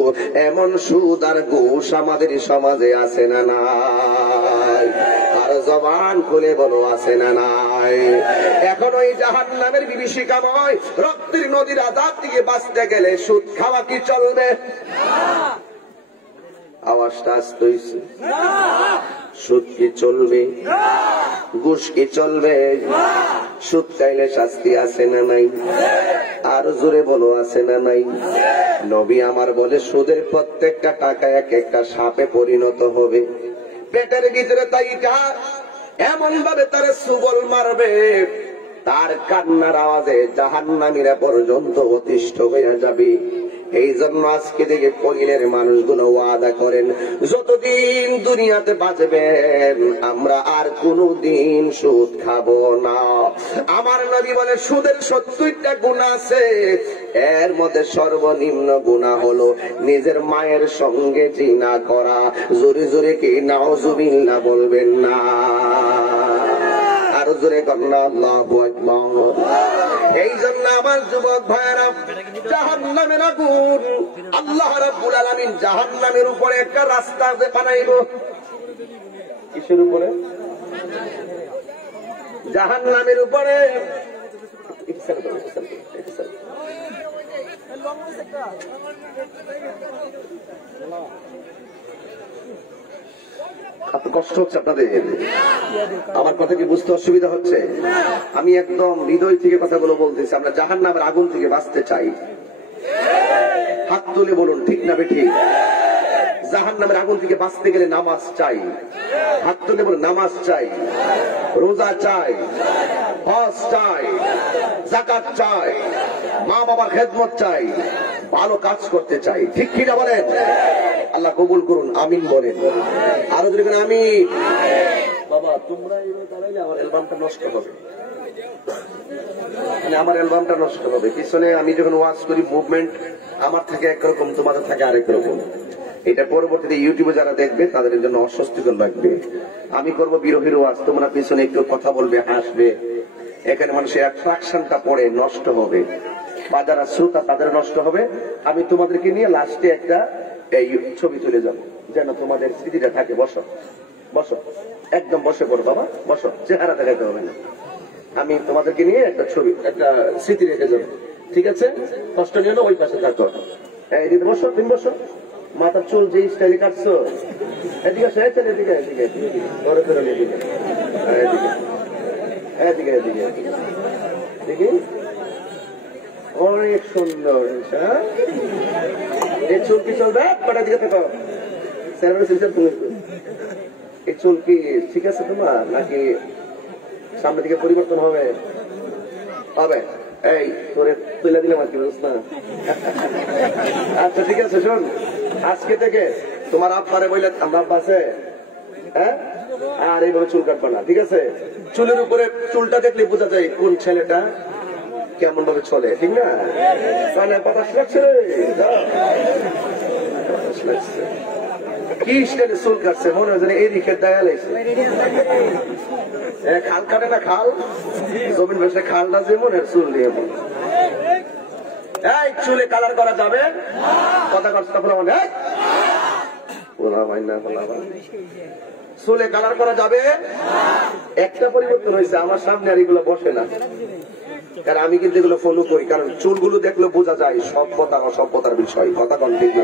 এমন সুদ আর ঘুষ আমাদের সমাজে আছে না নাই? আর জবান খুলে বলো আছে না নাই? এখন ওই জাহান্নামের বিভীষিকাময় রক্তের নদীর আযাব থেকে বাঁচতে গেলে সুদ খাওয়া কি চলবে? আওয়াজটা আসতে হইছে। সুদ কি চলবে? ঘুষ কি চলবে? সুদ খাইলে শাস্তি আছে না নাই? আর জোরে বলো আছে না নাই? নবী আমার বলে সুদের প্রত্যেকটা টাকা এক একটা সাপে পরিণত হবে। পেটের ভিতরে তাইটা এমন ভাবে তারে সুবল মারবে, তার কান্নার আওয়াজে জাহান্নামীরা পর্যন্ত অতিষ্ঠ হয়ে যাবে। এই জন্য আজকে থেকে পহিলের মানুষগুলো ওয়াদা করেন যতদিন দুনিয়াতে বাঁচবেন আমরা আর কোনদিন সুদ খাবো না। আমার নবী বলে সুদের 70টা গুনাহ আছে, এর মধ্যে সর্বনিম্ন গুনাহ হলো নিজের মায়ের সঙ্গে জিনা করা। জোরে জোরে কি নাউজুবিল্লাহ বলবেন না? আর জোরে কন্যা আল্লাহু আকবার। এই জন্য আমার যুবক ভাইয়েরা জাহান্নামের আগুন আল্লাহ রাব্বুল আলামিন জাহান্নামের উপরে একটা রাস্তা বানাইব। কিসের উপরে? জাহান্নামের উপরে। কষ্ট হচ্ছে আপনাদের? আমার কথা কি বুঝতে অসুবিধা হচ্ছে? আমি একদম হৃদয় থেকে কথাগুলো বলতেছি। আমরা জাহান্নামের আগুন থেকে বাঁচতে চাই। হাত তুলে বলুন ঠিক না বেঠিক? জাহান্নামের আগুন থেকে বাঁচতে গেলে নামাজ চাই। হাত তুলে বলুন নামাজ চাই, রোজা চাই, হজ চাই, যাকাত চাই, মা বাবার খেদমত চাই, ভালো কাজ করতে চাই। ঠিক কিনা বলেন? আল্লাহ কবুল করুন, আমিন বলেন। আরো যদি আমিন। বাবা তোমরা দাঁড়াইলে আমার অ্যালবামটা নষ্ট হবে, আমার অ্যালবামটা নষ্ট হবে। পিছনে আমি যখন ওয়াজ করি মুভমেন্ট আমার থাকে একরকম, তোমাদের থাকে আরেক রকম। এটা পরবর্তীতে ইউটিউবে যারা দেখবে তাদের জন্য অস্বস্তিকর লাগবে। আমি করবো বিরোহীর ওয়াজ, তোমরা পিছনে একটু কথা বলবে, হাসবে। এখানে মানুষের অ্যাট্রাকশনটা পড়ে নষ্ট হবে, বা যারা শ্রোতা তাদের নষ্ট হবে। আমি তোমাদেরকে নিয়ে লাস্টে একটা এই ছবি তুলে যাবো যেন তোমাদের স্মৃতিটা থাকে। বসো বসো, একদম বসে পড়ো বাবা, বসো, চেহারা দেখাতে হবে না। আমি তোমাদেরকে নিয়ে একটা ছবি, একটা স্মৃতি রেখে যাবো, ঠিক আছে? কষ্ট নিও না, ওই পাশে থাকো। এদিকে বসো, তুমি বসো। মাথার চুল যে স্টাইলে কাটছো, এদিকে আসো, এদিকে এদিকে এদিকে ধরে ধরে এদিকে এদিকে এদিকে এদিকে দেখি, অনেক সুন্দর। এই চুল কি চলবে? কটা দিকে থাকো, এই চুল কি ঠিক আছে তোমার, নাকি সামনের দিকে পরিবর্তন হবে? হবে। এই তোরে তুলে দিলাম আর কি, বুঝছ না? আচ্ছা ঠিক আছে, শোন, আজকে থেকে তোমার আব্বারে বললে, আমরা আব্বা আছে, হ্যাঁ, আর এইভাবে চুল কাটবা না, ঠিক আছে? চুলের উপরে চুলটা দেখলে বোঝা যায় কোন ছেলেটা কেমন ভাবে চলে, ঠিক না? তাহলে বাতাস লাগছে রে, বাতাস লাগছে। কি স্টাইলে চুল কাটছে, মনে হয় এই দিকে দায়া লাগছে। খাল কাটে না, খাল জমিন বসে খালটা যে মনে চুল দিয়ে মনে। এই চুলে কালার করা যাবে? কথা কথা মনে চুলে কালার করা যাবে? একটা পরিবর্তন হয়েছে, আমার সামনে আর এগুলো বসে না, কারণ আমি কিন্তু এগুলো ফলো করি। কারণ চুলগুলো দেখলে বোঝা যায় সভ্যতা আমার সভ্যতার বিষয়। কথা কন ঠিক না?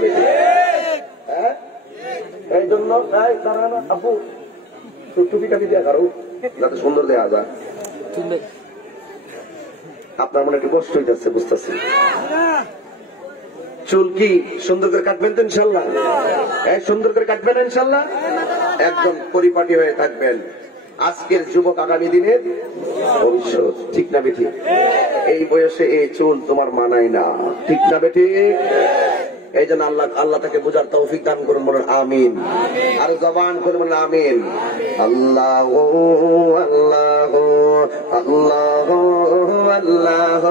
এই জন্য আপু টুপি কাটি দেওয়া কারো যাতে সুন্দর দেওয়া যায়। আপনার মনে একটু কষ্ট হইতেছে, বুঝতেছি। চুল কি সুন্দর করে কাটবেন তো ইনশাল্লাহ? সুন্দর করে কাটবেন ইনশাল্লাহ, একদম পরিপাটি হয়ে থাকবেন। আজকের যুবক আগামী দিনের ভবিষ্যৎ, ঠিক না বেঠি? এই বয়সে এই চুল তোমার মানায় না, ঠিক না বেঠি? এই জন্য আল্লাহ তাকে বোঝার তৌফিক দান করুন, বলুন আমিন। আর জবান করে বলুন আমিন। আল্লাহ আল্লাহ আল্লাহ আল্লাহ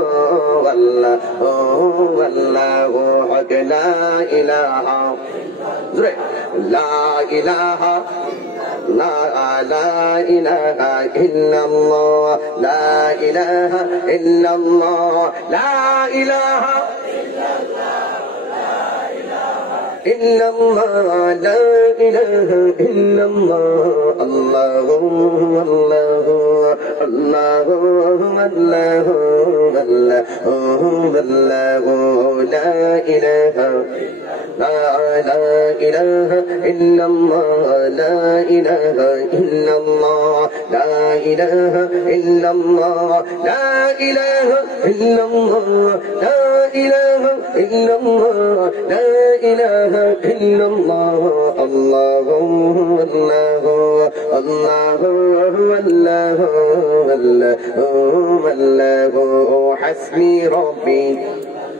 আল্লাহ আল্লাহ লা ইলাহা লা ইলাহা لا إله إلا الله لا إله إلا الله لا إله إلا الله لا إله إلا الله الله الله الله الله الله لا إله لا إله إلا الله لا إله إلا الله لا إله إلا الله لا إله إلا الله لا إله إلا الله لا إله إلا الله الله الله الله الله الله الله حسبي ربي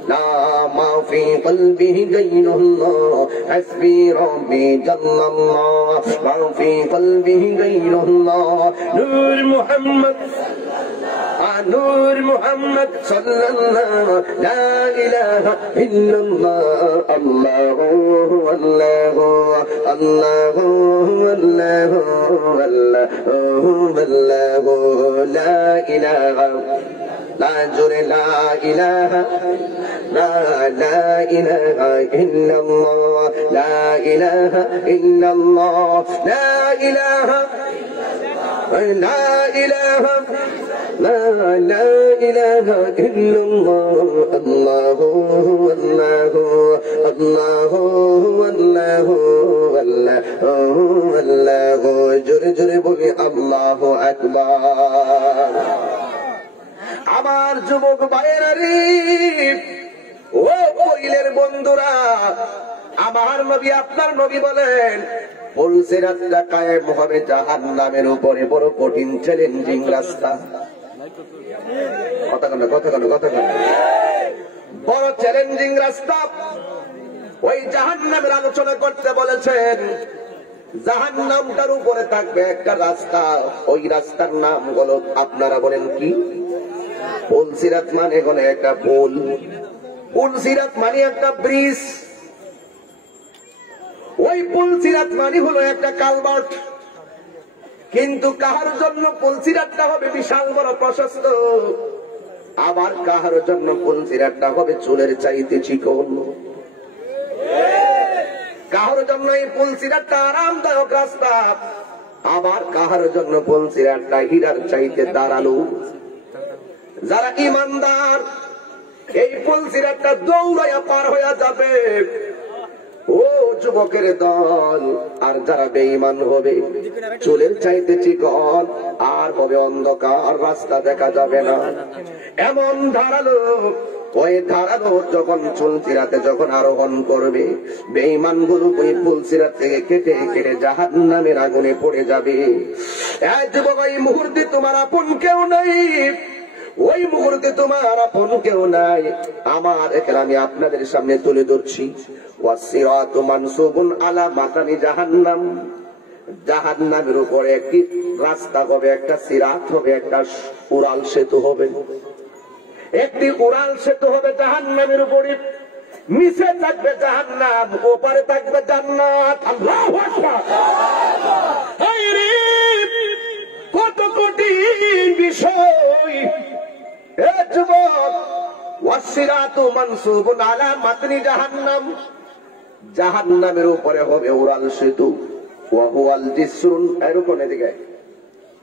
لا ما في قلبه غير الله حسبي ربي جل الله ما في قلبه غير الله نور محمد نور محمد صلى الله لا إله إلا الله الله الله الله الله الله الله لا إله لا جل لا إله لا إله إلا الله لا إله إلا الله لا إله لا إله لا إله إلا الله الله الله الله الله الله الله جل جل بولي الله أكبر আমার যুবক ভাইয়েরা রে ও কইলের বন্ধুরা আমার নবী আপনার নবী বলেন পুলসিরাতটা কায়েম হবে জাহান্নামের উপরে বড় কঠিন চ্যালেঞ্জিং রাস্তা কথা বড় চ্যালেঞ্জিং রাস্তা ওই জাহান্নামের আলোচনা করতে বলেছেন জাহান্নামটার উপরে থাকবে একটা রাস্তা ওই রাস্তার নাম হলো আপনারা বলেন কি পুলসিরাত মানে হলো একটা পুল পুলসিরাত মানে একটা ব্রিজ ওই পুলসিরাত মানে হলো একটা কালভার্ট কিন্তু কাহার জন্য পুলসিরাতটা হবে বিশাল বড় প্রশস্ত আবার কাহার জন্য পুলসিরাতটা হবে চুলের চাইতে চিকন কাহার জন্য এই পুলসিরাতটা আরামদায়ক রাস্তা আবার কাহার জন্য পুলসিরাতটা হীরার চাইতে দাঁড়ালো যারা ইমানদার এই পুলসিরাতটা দৌড়াইয়া পার হইয়া যাবে ও যুবকের দল আর যারা বেঈমান হবে চুলের চাইতে চিকন আর হবে অন্ধকার রাস্তা দেখা যাবে না এমন ধারালো ওই ধারালো যখন পুলসিরাতে যখন আরোহণ করবে বেঈমান গুলো ওই পুলসিরাত থেকে কেটে কেটে জাহান্নামের আগুনে পড়ে যাবে এই যুবক এই মুহূর্তে তোমার আপন কেউ নাই ওই মুহূর্তে তোমার আপন কেউ নাই আমার এখানে আমি আপনাদের সামনে তুলে ধরছি ওয়াসিরাতু মানসুবুন আলা মাতানি জাহান্নাম জাহান্নামের উপরে একটি রাস্তা হবে একটা সিরাত হবে একটা উড়াল সেতু হবে একটি উড়াল সেতু হবে জাহান্নামের উপরে নিচে থাকবে জাহান্নাম ওপারে থাকবে জান্নাত আল্লাহু আকবার কত কঠিন বিষয় এ যুবক ওয়াসিরাতু মানসুবুন আলা মাতনি জাহান্নাম জাহান্নামের উপরে হবে উড়াল সেতু ওয়াহুয়াল জিসরুন এরকম এদিকে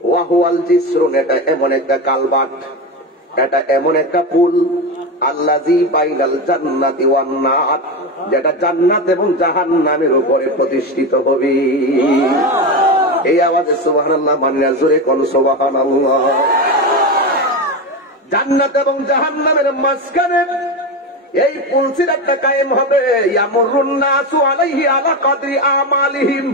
ওয়াহুয়াল জিসরুন এটা এমন একটা কালভার্ট এটা এমন একটা পুল আল্লাযী বাইনাল জান্নাতি ওয়ান নার যেটা জান্নাত এবং জাহান্নামের উপরে প্রতিষ্ঠিত হবে এই আওয়াজে সুবহানাল্লাহ মানে জোরে কোন সুবহানাল্লাহ জান্নাত এবং জাহান্নামের মাঝখানে এই পুলসিরাতটা কায়েম হবে ইয়ামুরুন নাসু আলাইহি আলা কদরি আমালিহিম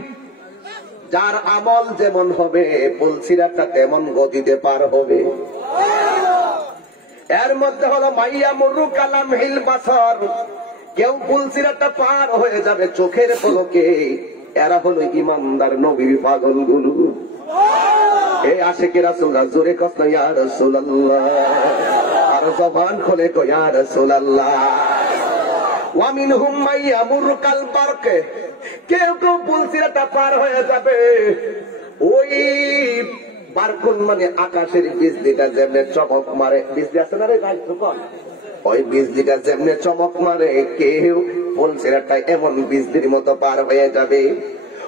যার আমল যেমন হবে পুলসিরাতটা তেমন গতিতে পার হবে এর মধ্যে হলো মাইয়ামুরু কালাম হিল বাসর কেউ পুল সিরাতটা পার হয়ে যাবে চোখের পলকে। এরা হলো ইমানদার নবীর পাগলগুলো। এই আশিকে রাসূলরা জোরে কষ্ট ইয়া রাসূলুল্লাহ, আর জবান খুলে কয় ইয়া রাসূলুল্লাহ। ওয়া মিনহুম মান ইয়ামুরু কাল বারক, কেউ কেউ পুল সিরাতটা পার হয়ে যাবে ওই বারকুন মানে আকাশের বিজলিটা যেমনে চমক মারে, বিজলি আছে না রে ভাই তখন, ওই বিজলিটা যেমনে চমক মারে কেউ পুল সিরাতটা এমন বিজলির মতো পার হয়ে যাবে।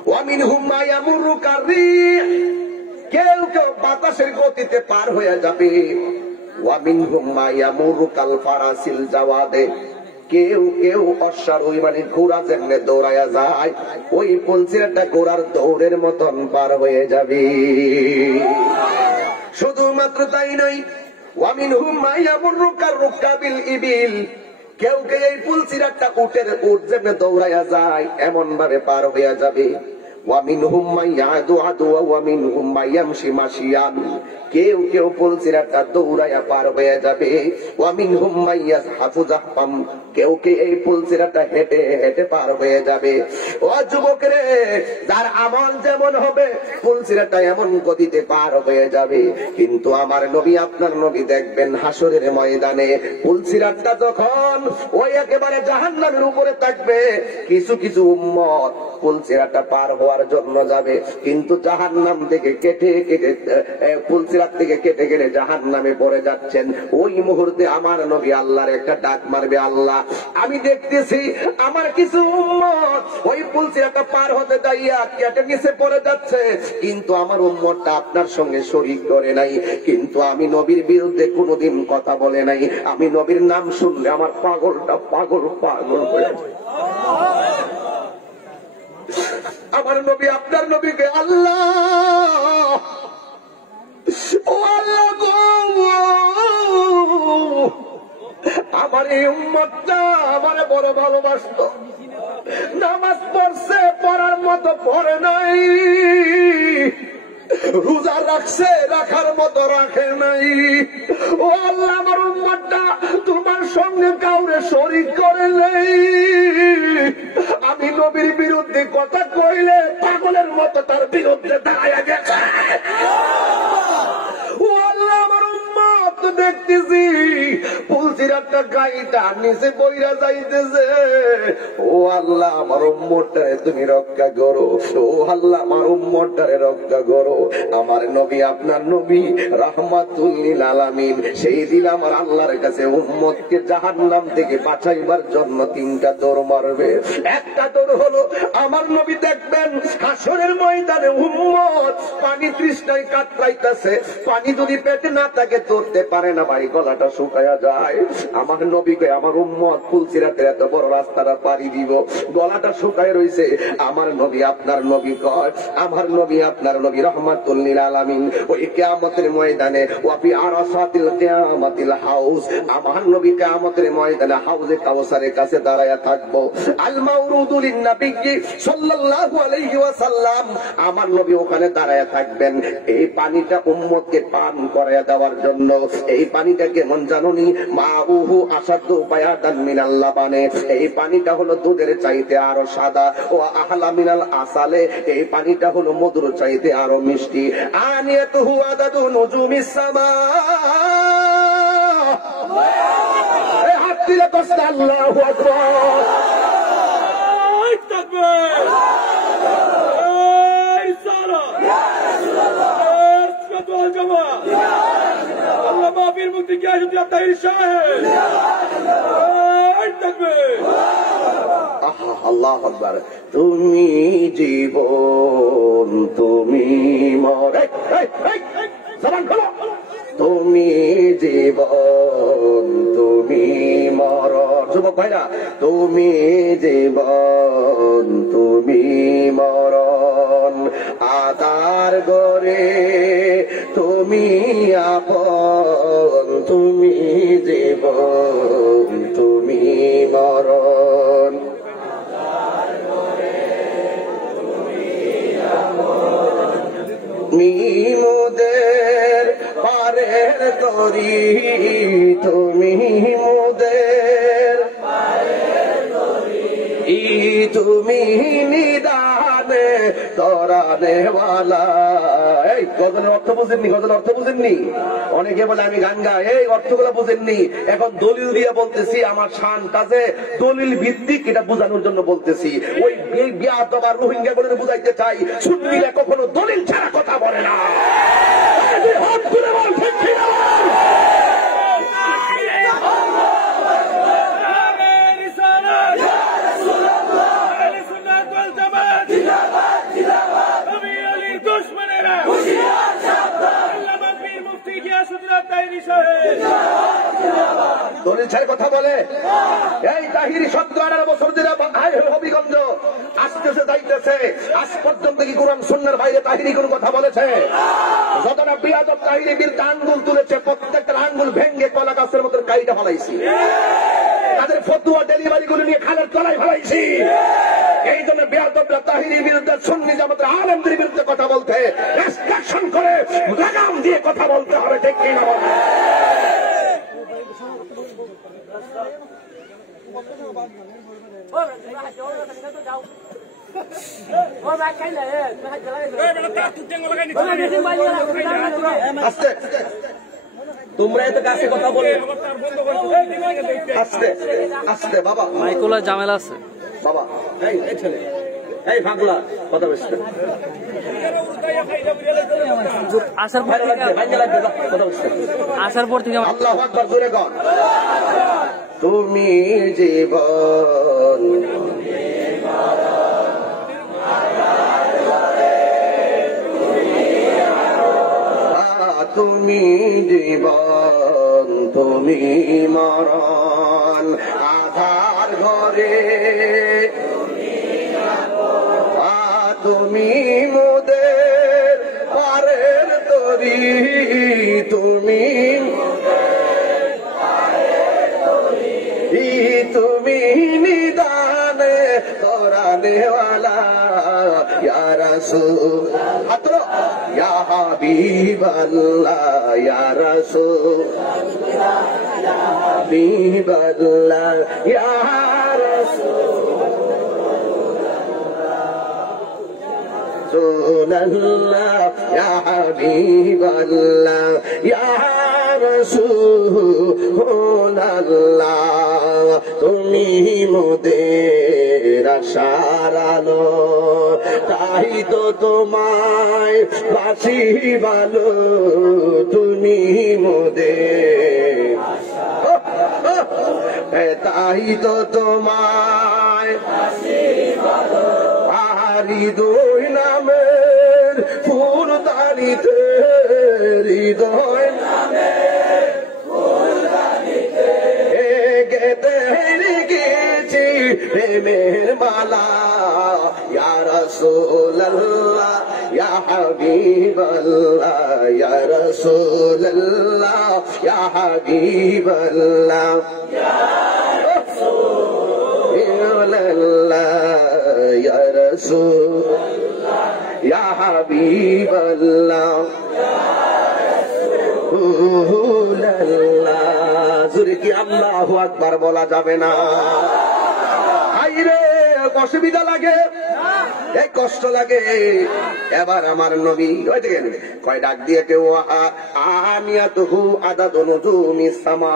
ওয়া মিনহুম মান ইয়ামুরু কাররিহ, কেউ কেউ বাতাসের গতিতে পার হয়ে যাবে। ওয়া মিনহুম মান ইয়ামুরু কাল ফারাসিল জাওয়াদে, কেউ কেউ অশ্বারোহী মানে ঘোড়া যেমনে দৌড়ায়া যায় ওই পুল সিরাতটা ঘোড়ার দৌড়ের মতন পার হয়ে যাবে। শুধুমাত্র তাই নয়, ওয়া মিনহুম মান ইয়ামুরু কাররুকাবিল ইবিল, কেউ কেউ এই পুল সিরাতটা উটের উট যেমনে দৌড়ায়া যায় এমন ভাবে পার হয়ে যাবে। ওয়া মিনহুম মান ইয়াদু আদওয়া ওয়া মিনহুম মান ইয়ামশি মাশিয়ান, কেউ কেউ পুল সিরাতটা দৌড়ায়া পার হয়ে যাবে। ওয়া মিনহুম মান ইয়াজহাফু জাহফাম, কেউ কেউ এই পুল সিরাতটা হেঁটে হেঁটে পার হয়ে যাবে। ও যুবকরে, তার আমল যেমন হবে পুল সিরাতটা এমন গতিতে পার হয়ে যাবে। কিন্তু আমার নবী আপনার নবী দেখবেন হাসরের ময়দানে পুল সিরাতটা যখন ওই একেবারে জাহান্নামের উপরে থাকবে, কিছু কিছু উম্মত পুল সিরাতটা পার হওয়ার জন্য যাবে, কিন্তু জাহান্নাম থেকে কেটে কেটে পুল সিরাত থেকে কেটে কেটে জাহান্নামে পড়ে যাচ্ছেন। ওই মুহূর্তে আমার নবী আল্লাহর একটা ডাক মারবে, আল্লাহ আমি দেখতেছি আমার কিছু উম্মত ওই পুল সিরাতটা পার হতে যাইয়া কেটে নিচে পড়ে যাচ্ছে, কিন্তু আমার উম্মতটা আপনার সঙ্গে শরীক করে নাই, কিন্তু আমি নবীর বিরুদ্ধে কোনোদিন কথা বলে নাই। আমি নবীর নাম শুনলে আমার পাগলটা পাগল পাগল হয়ে যায়। আমার নবী আপনার নবীকে আল্লাহ, ও আল্লাহ গো, আমার এই উম্মতটা আমারে বড় ভালোবাসতো, নামাজ পড়ছে পড়ার মতো পড়ে নাই, রোজা রাখছে রাখার মতো রাখে নাই। ও আল্লাহ আমার উম্মতটা তোমার সঙ্গে কাউরে শরীক করে নাই। আমি নবীর বিরুদ্ধে কথা কইলে পাগলের মতো তার বিরুদ্ধে দাঁড়ায় গেছে। ও আল্লাহ আমার উম্মত দেখতেছি পুল সিরাতটা গাইটা নিচে বইরা যাইতেছে। ও আল্লাহ আমার উম্মতটারে তুমি রক্ষা করো, ও আল্লাহ আমার উম্মতটারে রক্ষা করো। আমার নবী আপনার নবী রাহমাতুল লিল আলামিন, সেই দিন আমার আল্লাহর কাছে উম্মতকে জাহান্নাম থেকে বাঁচাইবার জন্য তিনটা দৌড় মারবে। একটা দৌড় হলো আমার নবী দেখবেন হাসরের ময়দানে উম্মত পানি তৃষ্ণায় কাতরাইতেছে, পানি যদি পেটে না থাকে ধরতে পারে না ভাই, গলাটা শুকায়া যায়। আমার নবীকে আমার উম্মত পুল সিরাতের এত বড় রাস্তাটা পাড়ি দিব, গলাটা শুকায় রইছে। আমার নবী আপনার নবী কয়, আমার নবী আপনার নবী রাহমাতুল লিল আলামিন ওই কিয়ামতের ময়দানে ওয়াফি আরাসাতিল কিয়ামাতিল হাউজ, আমার নবী কিয়ামতের ময়দানে হাউজে কাউসারের কাছে দাঁড়ায়া থাকবো। আল মাউরুদু লিন নবী সাল্লাল্লাহু আলাইহি ওয়াসাল্লাম, আমার নবী ওখানে দাঁড়ায়া থাকবেন এই পানিটা উম্মতকে পান করায়া দেওয়ার জন্য। এই পানিটা কেমন জানুনি, মাউহু আসাদু বায়াদান মিনাল লাবানে, এই পানিটা হলো দুধের চাইতে আরো সাদা। ও আহলা মিনাল আসালে, এই পানিটা হলো মধুর চাইতে আরো মিষ্টি। আনিয়াতুহু আদাদু নুজুমিস সামা, এই হাত দিলে তো আল্লাহু আকবার, তাকবীর, এই সারা ওয়াল জামাত, আল্লাহ মাফির মুক্তি কি আজকে তাহির সাহেব, এই তাকবীর, আল্লাহু আকবার। তুমি জীবন তুমি মরে, জবান খোলো, তুমি জীবন তুমি মরণ। যুবক ভাইরা, তুমি জীবন তুমি মরণ, আদার গরে তুমি আপন, তুমি জীবন তুমি মরণ, মোদের পারের তরি, তুমি মোদের নেওয়ালা। এই গজলের অর্থ বুঝেননি? গজলের অর্থ বুঝেননি? অনেকে বলে আমি গান গাই, এই অর্থগুলো বুঝেননি। এখন দলিল দিয়ে বলতেছি, আমার শানটা যে দলিল ভিত্তিক এটা বোঝানোর জন্য বলতেছি। ওই বেয়াদব আর রোহিঙ্গা বলে বুঝাইতে চাই, সুন্নিরা কখনো দলিল ছাড়া কথা বলে না। হাত তুলে বল, ঠিক কি না? দলিল ছাড়া কথা বলে। এই তাহিরি 17-18 বছর ধরে হবিগঞ্জ আসতেছে যাইতেছে, আজ পর্যন্ত কি কোরআন সুন্নাহর বাইরে তাহিরি কোন কথা বলেছে? যতটা বিয়াদব তাহিরি বিরুদ্ধে আঙ্গুল তুলেছে, প্রত্যেকটা আঙ্গুল ভেঙ্গে কলা গাছের মতো কাইটা ফলাইছি। তাদের ফতুয়া ডেলিভারি গুলো নিয়ে খালের তলায় ফলাইছি। এই জন্য বেয়াদবরা তাহিরির বিরুদ্ধে, সুন্নি জামাতের আলেমদের বিরুদ্ধে কথা বলতে রেস্ট্রিকশন করে লাগাম দিয়ে কথা বলতে হবে, ঠিক কি না? আস্তে তোমরা এত কাছে কথা বলে, আস্তে আস্তে বাবা, মাইকুলা ঝামেলা আছে বাবা। এই ছেলে, এই ফাগলা কথা বলছে, আসার পর থেকে আল্লাহু আকবার জোরে গান। তুমি জীবন তুমি জীবন, তুমি মরণ, আধার ঘরে তুমি মোদের পারের তরি, তুমি তুমি নিদানে করানেওয়ালা, ইয়া রাসূল হাতলো, ইয়া হাবিবাল্লাহ, ইয়া রাসূল, ইয়া হাবিবাল্লাহ, ইয়া রাসূলুল্লাহ, ইয়া হাবিবাল্লাহ, ইয়া রাসূলুল্লাহ, তুমি মোদের আশার আলো, তাই তো তোমায় বাসি ভালো, তুমি মোদের, তাই তো তোমায় হৃদয় নামের ফুলদানিতে, হৃদয় গেতে গেছি প্রেমের মালা, ইয়া রাসূলুল্লাহ, ইয়া হাবিবাল্লাহ, ইয়া রাসূলুল্লাহ, ইয়া হাবিবাল্লাহ, ইয়া রাসূলুল্লাহ, ইয়া রাসূলুল্লাহ, ইয়া হাবিবাল্লাহ, জোরে কি আল্লাহু আকবার বলা যাবে না? হাইরে অসুবিধা লাগে, এই কষ্ট লাগে। এবার আমার নবী কয় ডাক দিয়ে কেউ আনিয়াতুহু আদাদু নুজুমিস সামা,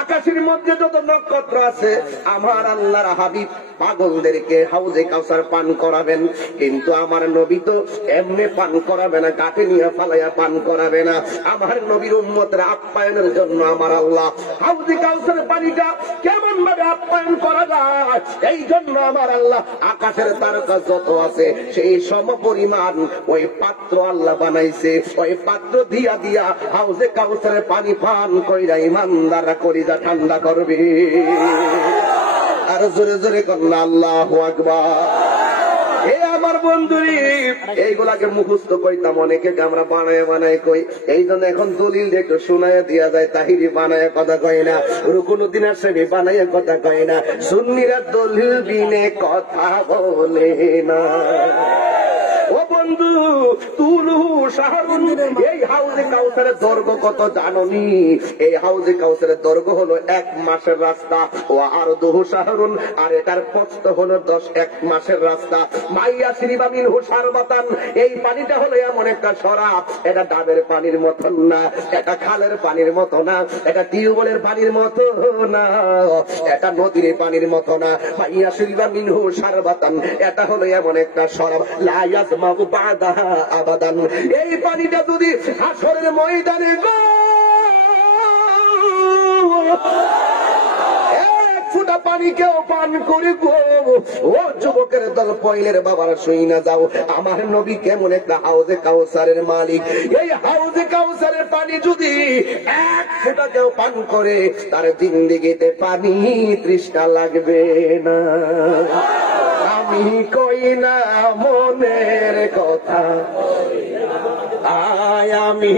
আকাশের মধ্যে যত নক্ষত্র আছে আমার আল্লাহর হাবিব পাগলদেরকে হাউজে কাউসার পান করাবেন। কিন্তু আমার নবী তো এমনি পান করাবে না, কাঠে নিয়ে ফালাইয়া পান করাবে না। আমার নবীর উম্মতের আপ্যায়নের জন্য আমার আল্লাহ হাউজে কাউসার পানিটা কেমন ভাবে আপ্যায়ন করা যায়, এই জন্য আমার আল্লাহ আকাশের তারকা যত আছে সেই সম পরিমাণ ওই পাত্র আল্লাহ বানাইছে। ওই পাত্র দিয়া দিয়া হাউজে কাউসারের পানি পান কইরা ইমানদাররা কলিজা ঠান্ডা করবে। আর জোরে জোরে করলা আল্লাহু আকবার। এ আমার বন্ধুরি, এইগুলাকে মুখস্থ কইতাম অনেকে আমরা বানায় বানায় কই, এই জন্য এখন দলিল একটু শোনায় দিয়া যায়। তাহিরি বানায় কথা কয় না, রুকুনুদ্দিন আশরাফি বানায় কথা কয় না, সুন্নিরা দলিল বিনে কথা বলে না। ও বন্ধু তুলু শাহরুন, এই হাউজে কাউসারের দৈর্ঘ্য কত জানোনি? এই হাউজে কাউসারের দৈর্ঘ্য হলো 1 মাসের রাস্তা। ও আর দুহু শাহরুন, আর এটার প্রস্থ হলো 1 মাসের রাস্তা। মাইয়া শ্রীবা মিনহু শারবাতান, এই পানিটা হলো এমন একটা শরাব, এটা ডাবের পানির মতন না, এটা খালের পানির মতো না, এটা টিউবওয়েলের পানির মতো না, এটা নদীর পানির মতো না। মাইয়া শ্রীবা মিনহু শারবাতান, এটা হলো এমন একটা শরাব লা ইয়াজমাউ বাদাহা আবাদান। এই পানিটা যদি হাসরের ময়দানে ফুটা পানি কেউ পান করে গো, ও যুবকের দল পয়লের বাবার শুই না যাও, আমার নবী কেমন একটা হাউজে কাউসারের মালিক। এই হাউজে কাউসারের পানি যদি 1 ফুটা কেউ পান করে, তার জিন্দেগিতে পানি তৃষ্ণা লাগবে না। আমি কই না মনের কথা, আয় আমি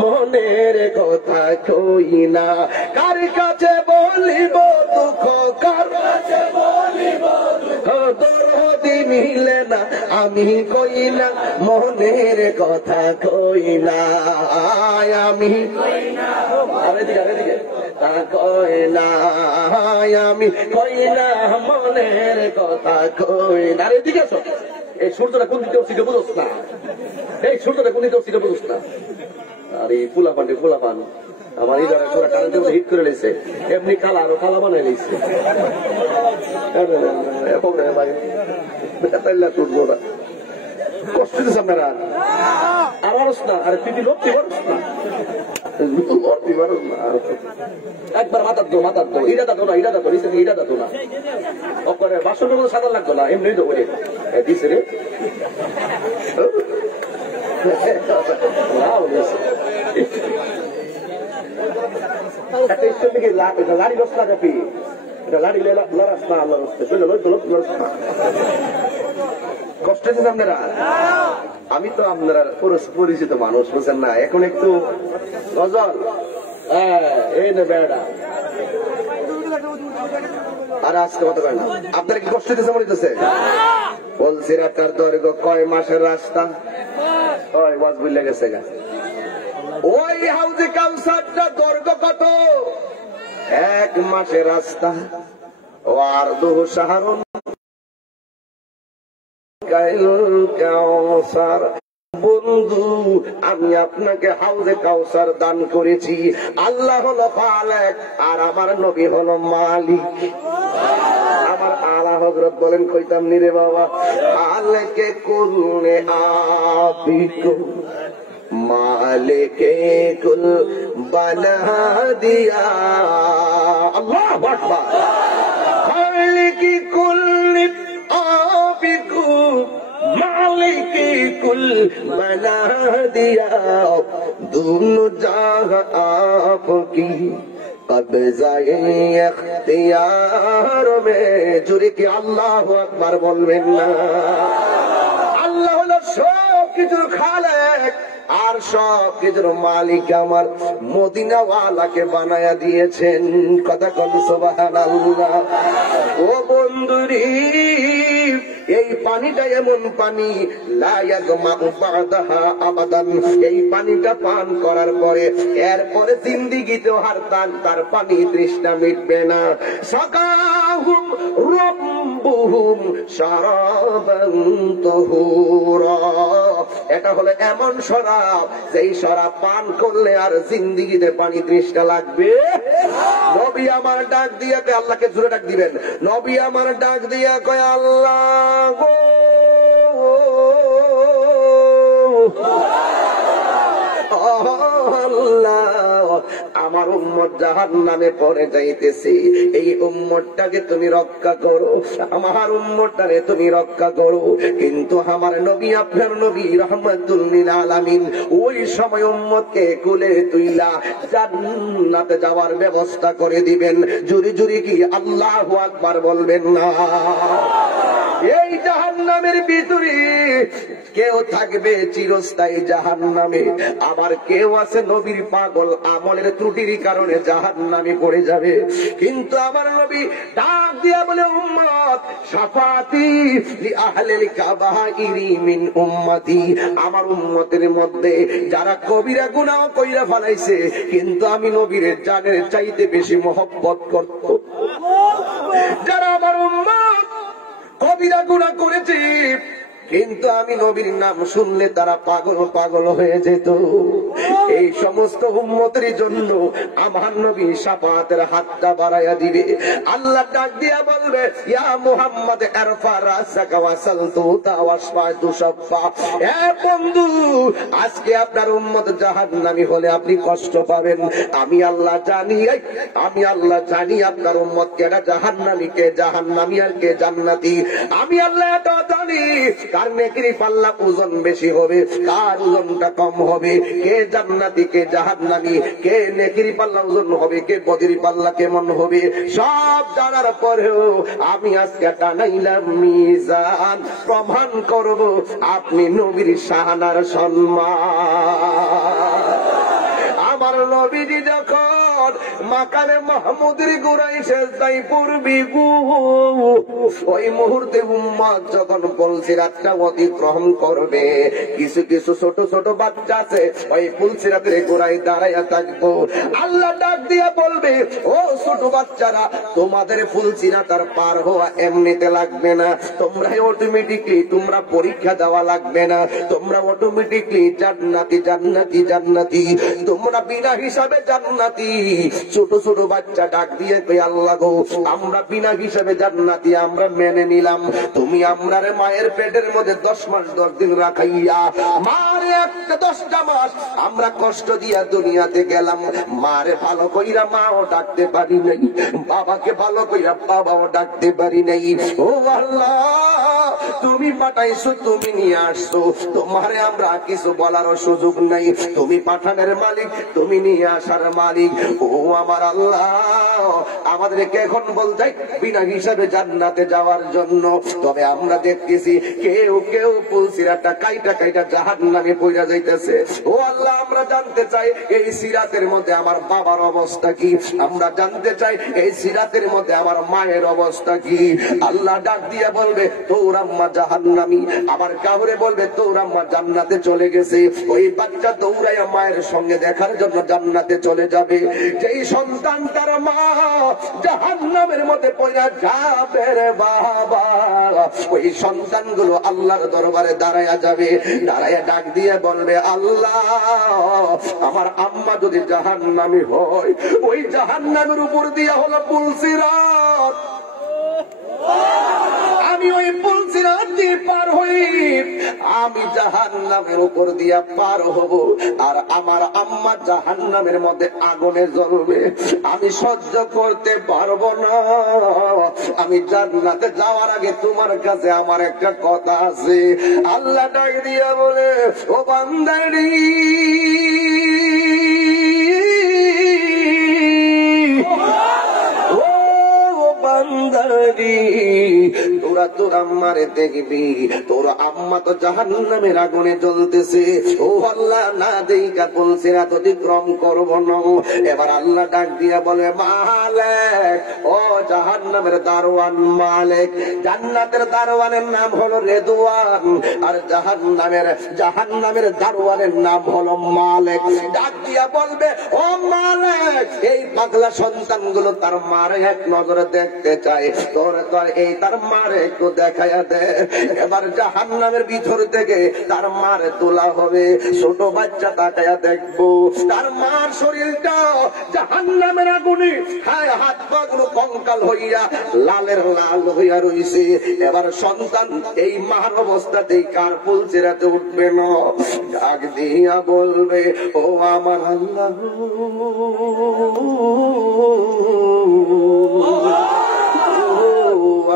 মনের কথা কই না, কার কাছে বলিব দুঃখ, কার কাছে বলিব দুঃখ, দরদি মিলে না, আমি কই না মনের কথা কই না, আয় আমি কই না, আরেদিকে তা কই না, আমি কই না মনের কথা কই না। আরেদিকে আসো, এই সূর্যটা কোন দিকে উঠছে বুঝোস না, এই সূর্যটা কোন দিকে উঠছে বুঝোস না। আর এই ফুলাপান আমার এই যারা পুরো কারেন্টের মধ্যে হিট করে লেছে, এমনি কালা আরো কালা বানাই লেছে। কষ্ট দিচ্ছে আপনারা, আমারও না, আরে তুই লড়তে পারস না, একবার মাথার দো, ইটা দাতো না, ইটা দাতো না, ওপরে বাসনের মধ্যে সাদা লাগতো না, এমনি তো বলে দিছে রে। লাড়ি রস না কাপি, এটা লাড়ি লড়াস না, আল্লাহ কষ্ট দিচ্ছে আপনারা। আমি তো আপনারা পরিচিত মানুষ, বুঝেন না, এখন একটু গজল এই না বেড়া। আর আজকে কত কয় না, আপনার কি কষ্ট দিচ্ছে মনে হচ্ছে? বলছি রাতার দৈর্ঘ্য কয় মাসের রাস্তা, ওই ওয়াজ বুঝলে গেছে গা। ওই হাউজে কাউসারটা দৈর্ঘ্য কত? 1 মাসের রাস্তা। ও আর দুহু শাহরুন কাউসার। বন্ধু, আমি আপনাকে হাউজে কাউসার দান করেছি। আল্লাহ হলো খালেক আর আমার নবী হলো মালিক। আমার আলা হযরত বলেন কইতাম নি রে বাবা, খালেকে কুলনে আবিকু মালিকে কুল বানা দিয়া। আল্লাহু আকবার। খালেকি কুল আবিকু মালিকি কুল বনা দিয়া, দুনো জাহাं आपकी কবজায়ে ইখতিয়ার মে। জুরে কি আল্লাহু আকবার বলবেন না? আল্লাহ হলো সব কিছুর খালেক আর সব কিছুর মালিক। আমার মদিনাওয়ালাকে বানায়া দিয়েছেন, কথা কোন সুবহানাল্লাহ। ও বন্ধুরি, এই পানিটা এমন পানি লা ইয়াজমাউ বাদাহা আবাদান। এই পানিটা পান করার পরে এরপরে জিন্দেগিতেও তার পানি তৃষ্ণা মিটবে না। সাকাহুম রাব্বুহুম শারাবান তাহুরা। এটা হলো এমন শরাব, যেই শরাব পান করলে আর জিন্দেগিতে পানি তৃষ্ণা লাগবে। নবী আমার ডাক দিয়ে কয়, আল্লাহকে জোরে ডাক দিবেন। নবী আমার ডাক দিয়ে কয়, আল্লাহ গো, আল্লাহ, আমার উম্মত জাহান্নামে পড়ে যাইতেছে, এই উম্মতটাকে তুমি রক্ষা করো, আমার উম্মতটারে তুমি রক্ষা করো। কিন্তু আমার নবী, আপনার নবী রাহমাতুল লিল আলামিন ওই সময় উম্মতকে কুলে তুইলা জান্নাতে যাওয়ার ব্যবস্থা করে দিবেন। জুরি জুরি কি আল্লাহু আকবার বলবেন না? এই জাহান্নামের ভিতরে কেউ থাকবে চিরস্থায়ী জাহান্নামে, আবার কেউ আছে নবীর পাগল আমলের ত্রুটির কারণে জাহান্নামে পড়ে যাবে। কিন্তু আমার নবী ডাক দিয়া বলে, উম্মত শাফাতি লি আহলিল কাবাইরি মিন উম্মতি, আমার উম্মতের মধ্যে যারা কবিরা গুনাহ কইরা ফেলাইছে কিন্তু আমি নবীর জানের চাইতে বেশি মহব্বত করত, যারা আমার উম্মত কবিরা গুনাহ করেছে কিন্তু আমি নবীর নাম শুনলে তারা পাগল পাগল হয়ে যেত, এই সমস্ত উম্মতের জন্য আমার নবী শাফাতের হাতটা বাড়াইয়া দিবে। আল্লাহ ডাক দিয়া বলবে, ইয়া মুহাম্মদ আরফা রাসাকা ওয়াসালতু তাওয়াসফা তুশফা, এ বন্ধু আজকে আপনার উম্মত জাহান্নামী হলে আপনি কষ্ট পাবেন। আমি আল্লাহ জানি আপনার উম্মত কেডা জাহান্নামী, কে জাহান্নামী আর কে জান্নাতি। আমি আল্লাহ এটা জানি কার নেকির পাল্লা ওজন বেশি হবে, কার ওজনটা কম হবে, কে জান্নাতি কে জাহান্নামী, কে নেকির পাল্লা ওজন হবে, কে বদির পাল্লা কেমন হবে, সব জানার পরেও আমি আজকে টানাইলাম মিজান, প্রমাণ করব আপনি নবীর শাহানার সম্মান। আমার নবীজি যখন মাকানে মাহমুদের গোড়ায় সেজদায় পড়বি গো, ওই মুহূর্তে উম্মত যখন পুলসিরাতটা অতিক্রম করবে, কিছু কিছু ছোট ছোট বাচ্চা আছে ওই পুলসিরাতের গোড়ায় দাঁড়াইয়া থাকবো। আল্লাহ ডাক দিয়ে বলবে, ও ছোট বাচ্চারা, তোমাদের পুলসিরাত আর পার হওয়া এমনিতে লাগবে না, তোমরা অটোমেটিকলি তোমরা পরীক্ষা দেওয়া লাগবে না, তোমরা অটোমেটিকলি জান্নাতি জান্নাতি জান্নাতি, তোমরা বিনা হিসাবে জান্নাতি। ছোট ছোট বাচ্চা ডাক দিয়ে কই, আল্লাহ গো আমরা বিনা হিসাবে জান্নাতি, আমরা মেনে নিলাম। তুমি আমরা মায়ের পেটের মধ্যে 10 মাস 10 দিন রাখাইয়া মারে একটা 10টা মাস আমরা কষ্ট দিয়া দুনিয়াতে গেলাম, মারে ভালো কইরা মাও ডাকতে পারি নাই, বাবাকে ভালো কইরা বাবাও ডাকতে পারি নাই। ও আল্লাহ তুমি পাঠাইছো, তুমি নিয়ে আসছো, তোমারে আমরা কিছু বলারও সুযোগ নাই, তুমি পাঠানের মালিক, তুমি নিয়ে আসার মালিক। ও আমার আল্লাহ আমাদেরকে এখন বলতে বিনা হিসাবে জান্নাতে যাওয়ার জন্য, তবে আমরা দেখতেছি কেউ কেউ পুলসিরাতটা কাইটা কাইটা জাহান্নামে পইড়া যাইতেছে। ও আল্লাহ আমরা জানতে চাই এই সিরাতের মধ্যে আমার বাবার অবস্থা কি, আমরা জানতে চাই এই সিরাতের মধ্যে আমার মায়ের অবস্থা কি। আল্লাহ ডাক দিয়ে বলবে, তোর আম্মা জাহান্নামী, আবার কাউরে বলবে তোর আম্মা জান্নাতে চলে গেছে। ওই বাচ্চা দৌড়াইয়া মায়ের সঙ্গে দেখার জন্য জান্নাতে চলে যাবে। যেই সন্তান তার মা জাহান্নামের মধ্যে পড়া যাবে রে বাবা, ওই সন্তানগুলো আল্লাহর দরবারে দাঁড়ায়া যাবে, দাঁড়ায়া ডাক দিয়ে বলবে, আল্লাহ আমার আম্মা যদি জাহান্নামী হয়, ওই জাহান্নামের উপর দিয়া হলো পুলসিরাত, আমি ওই পুলসিরাত দিয়ে পার হই, আমি জাহান্নামের উপর দিয়া পার হব, আর আমার আম্মা জাহান্নামের মধ্যে আগুনে জ্বলবে, আমি সহ্য করতে পারবো না। আমি জান্নাতে যাওয়ার আগে তোমার কাছে আমার একটা কথা আছে। আল্লাহ ডাক দিয়া বলে, ও বান্দারি তোরা তোর আম্মারে দেখবি, তোর আম্মা তো জাহান্নামের আগুনে জ্বলতেছে। ও আল্লাহ না দেইকা পুলসিরাত অতিক্রম করব না। এবার আল্লাহ ডাক দিয়া বলে, মালিক, ও জাহান্নামের দারওয়ান মালিক, জান্নাতের দারওয়ানের নাম হলো রেদওয়ান, আর জাহান্নামের দারওয়ানের নাম হলো মালিক। ডাক দিয়া বলবে, ও মালিক, এই পাগলা সন্তানগুলো তার মারে এক নজরে দেখতে চায়, তোর এই তার মারে একটু দেখাইয়া দে। এবার জাহান্নামের ভিতর থেকে তার মারে তোলা হবে, ছোট বাচ্চা তাকাইয়া দেখবো তার মার শরীরটা জাহান্নামের আগুনে খায়, হাত পা গুলো কঙ্কাল হইয়া লালের লাল হইয়া রইছে। এবার সন্তান এই মার অবস্থাতেই কার পুলসিরাতে উঠবে না, ডাক দিয়া বলবে, ও আমার আল্লাহ,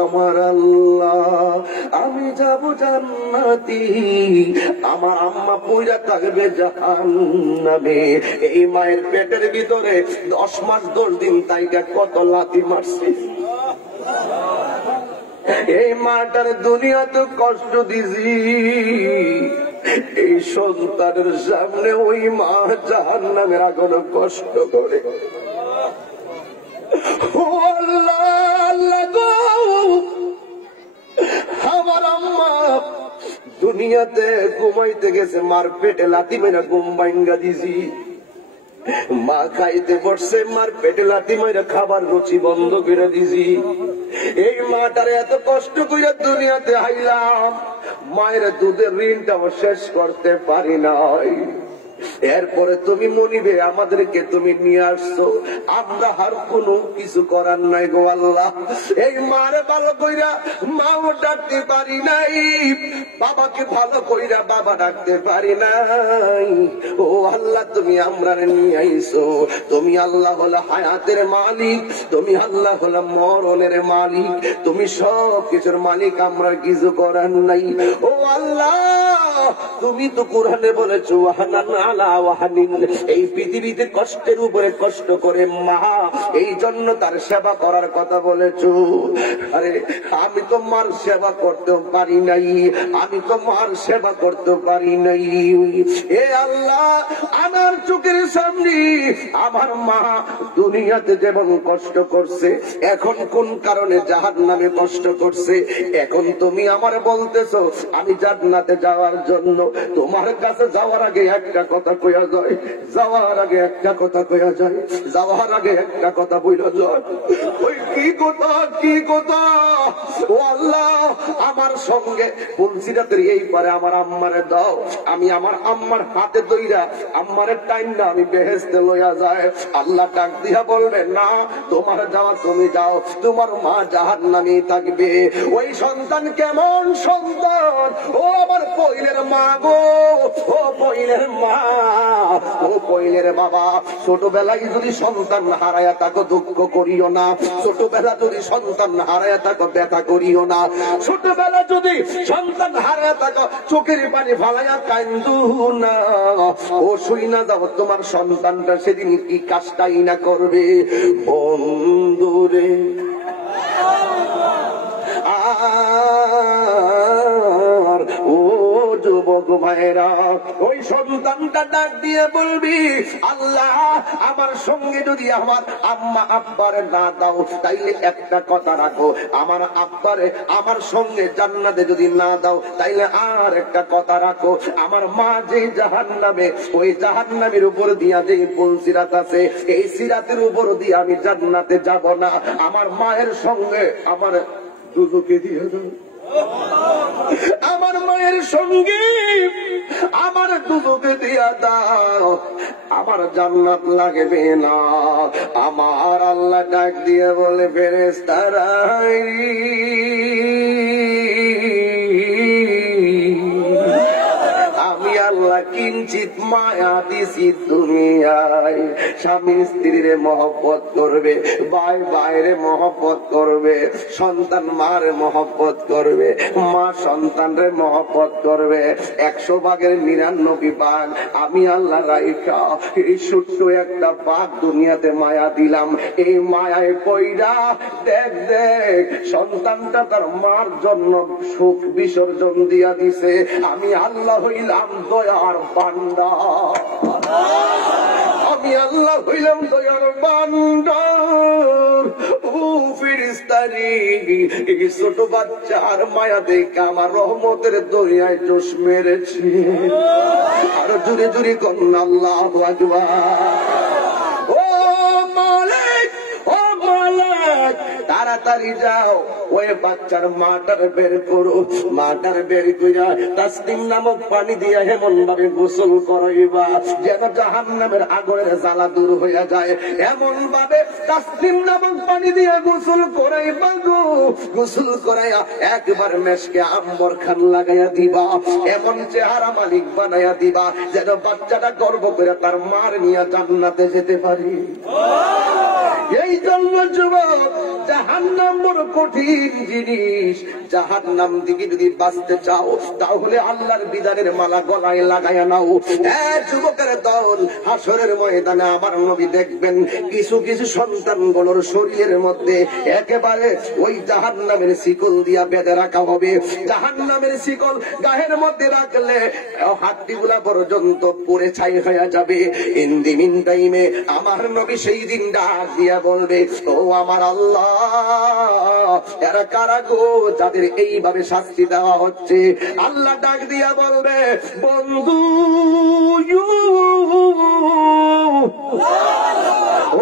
আমার আল্লাহ, আমি যাব জান্নাতি, আমার আম্মা পইরা থাকবে জাহান্নামে। এই মায়ের পেটের ভিতরে 10 মাস 10 দিন তাইকা কত লাথি মারছে, এই মাটার দুনিয়াতে কষ্ট দিছি, এই সন্তানের সামনে ওই মা জাহান্নামের আগুনে কষ্ট করে। ও আল্লাহ, আল্লাহ গো, আমার আম্মা দুনিয়াতে ঘুমাইতে গেছে, মার পেটে লাথি মেরা ঘুম ভাঙ্গা দিছি। মা খাইতে বসছে, মার পেটে লাথি মেরা খাবার রুচি বন্ধ করে দিছি। এই মাটারে এত কষ্ট করে দুনিয়াতে আইলাম, মায়ের দুধের ঋণটাও শেষ করতে পারি নাই। এরপরে তুমি মনিবে আমাদেরকে তুমি নিয়ে আসছো, আমরা আর কোনো কিছু করার নাই গো আল্লাহ। এই মারে ভালো কইরা মাও ডাকতে পারি নাই, বাবাকে ভালো কইরা বাবা ডাকতে পারি নাই। ও আল্লাহ, তুমি আমরা নিয়ে আইছো। তুমি আল্লাহ হলো হায়াতের মালিক, তুমি আল্লাহ হলো মরণের মালিক, তুমি সব কিছুর মালিক, আমরা কিছু করার নাই। ও আল্লাহ, তুমি তো কোরআনে বলেছো এই পৃথিবীতে কষ্টের উপরে কষ্ট করে মা, এই জন্য তার সেবা করার কথা বলেছো। আরে আমি তো মার সেবা করতে পারি নাই, আমি তো মার সেবা করতে পারি নাই। এ আল্লাহ, আমার চোখের সামনে আমার মা দুনিয়াতে যেমন কষ্ট করছে, এখন কোন কারণে জাহান্নামে কষ্ট করছে, এখন তুমি আমার বলতেছো আমি জান্নাতে যাওয়ার জন্য। তোমার কাছে যাওয়ার আগে একটা কথা কইয়া যায়, যাওয়ার আগে একটা কথা কইয়া যায়, যাওয়ার আগে একটা কথা বইলা যায়। ওই কি কথা, কি কথা? ও আল্লাহ, আমার সঙ্গে পুলসিরাতের এই পারে আমার আম্মারে দাও, আমি আমার আম্মার হাতে দইরা আম্মারে টাইম না আমি বেহেশতে লইয়া যায়। আল্লাহ ডাক দিয়া বলবে না, তোমার যাওয়া তুমি যাও, তোমার মা জাহান্নামে থাকবে। ওই সন্তান কেমন সন্তান? ও আমার পইলের মা গো, ও পইলের মা, ও পইলের বাবা, ছোটবেলায় যদি সন্তান হারায়া তাকে দুঃখ করিও না, ছোটবেলা যদি সন্তান হারায়া তাকে ব্যথা করিও না, ছোটবেলা যদি সন্তান হারায়া তাকে চোখের পানি ফালাইয়া কান্দু না। ও শুই না যাও, তোমার সন্তানটা সেদিন কি কাজটাই না করবে। বন্ধুরে আর ও যুবক ভাইরা, ওই সন্তানটা ডাক দিয়ে বলবি, আল্লাহ আমার সঙ্গে যদি আমার আম্মা আব্বারে না দাও, তাইলে একটা কথা রাখো, আমার আব্বারে আমার সঙ্গে জান্নাতে যদি না দাও, তাইলে আর একটা কথা রাখো, আমার মা যে জাহান্নামে, ওই জাহান্নামের উপর দিয়া যে পুল সিরাত আছে, এই সিরাতের উপর দিয়ে আমি জান্নাতে যাব না। আমার মায়ের সঙ্গে আমার দুজকে দিয়ে দাও, আমার মায়ের সঙ্গে আমার দুজকে দিয়া দাও, আমার জান্নাত লাগবে না। আমার আল্লাহ ডাক দিয়ে বলে, ফেরেশতারা আমি আল্লাহ কিঞ্চিত মায়া দিছি দুনিয়ায়। স্বামী স্ত্রীরে মহব্বত করবে, ভাই ভাইরে মহব্বত করবে, সন্তান মারে মহব্বত করবে, মা সন্তানরে মহব্বত করবে। 100 ভাগের 99 ভাগ আমি আল্লাহ রাইখা এই ছোট্ট একটা ভাগ দুনিয়াতে মায়া দিলাম। এই মায়ায় পয়রা দেখ দেখ সন্তানটা তার মার জন্য সুখ বিসর্জন দিয়া দিছে। আমি আল্লাহ হইলাম দয়ার বান্দা, আমি আল্লাহ হইলাম দয়ার বান্দা। ও ফেরেশতারি, এই ছোট বাচ্চার মায়া দেখে আমার রহমতের দরিয়ায় জোশ মেরেছে। আরো জোরে জোরে কন্যা আল্লাহু আকবার। ও মালিক, ও মালিক, তাড়াতাড়ি যাও ওই বাচ্চার মাটার বের করো, মাটার বের কইরা তাসলিম নামক পানি দিয়া এমন ভাবে গোসল করাইবা যেন জাহান্নামের আগুনের জ্বালা দূর হইয়া যায়। এমন ভাবে তাসলিম নামক পানি দিয়া গোসল করাইবা গো, গোসল করাইয়া একবার মেশকে আম্বর খান লাগাইয়া দিবা, এমন চেহারা মালিক বানাইয়া দিবা যেন বাচ্চাটা গর্ব করে তার মার নিয়ে জান্নাতে যেতে পারি। এই জন্য যুবক জাহান্নাম বড় কঠিন জিনিস। জাহান্নাম থেকে যদি বাঁচতে চাও তাহলে আল্লাহর বিধানের মালা গলায় লাগায়া নাও। যুবকের দল, হাসরের ময়দানে আমার নবী দেখবেন কিছু কিছু সন্তানগুলোর শরীরের মধ্যে একেবারে ওই জাহান্নামের শিকল দিয়া বেঁধে রাখা হবে। জাহান্নামের শিকল গায়ের মধ্যে রাখলে হাড্ডিগুলা পর্যন্ত পুড়ে ছাই হয়ে যাবে। ইন দি মিন টাইমে আমার নবী সেই দিন ডাক দিয়া বলবে, ও আমার আল্লাহ, এরা কারা গো যাদের এইভাবে শাস্তি দেওয়া হচ্ছে? আল্লাহ ডাক দিয়া বলবে, বন্ধু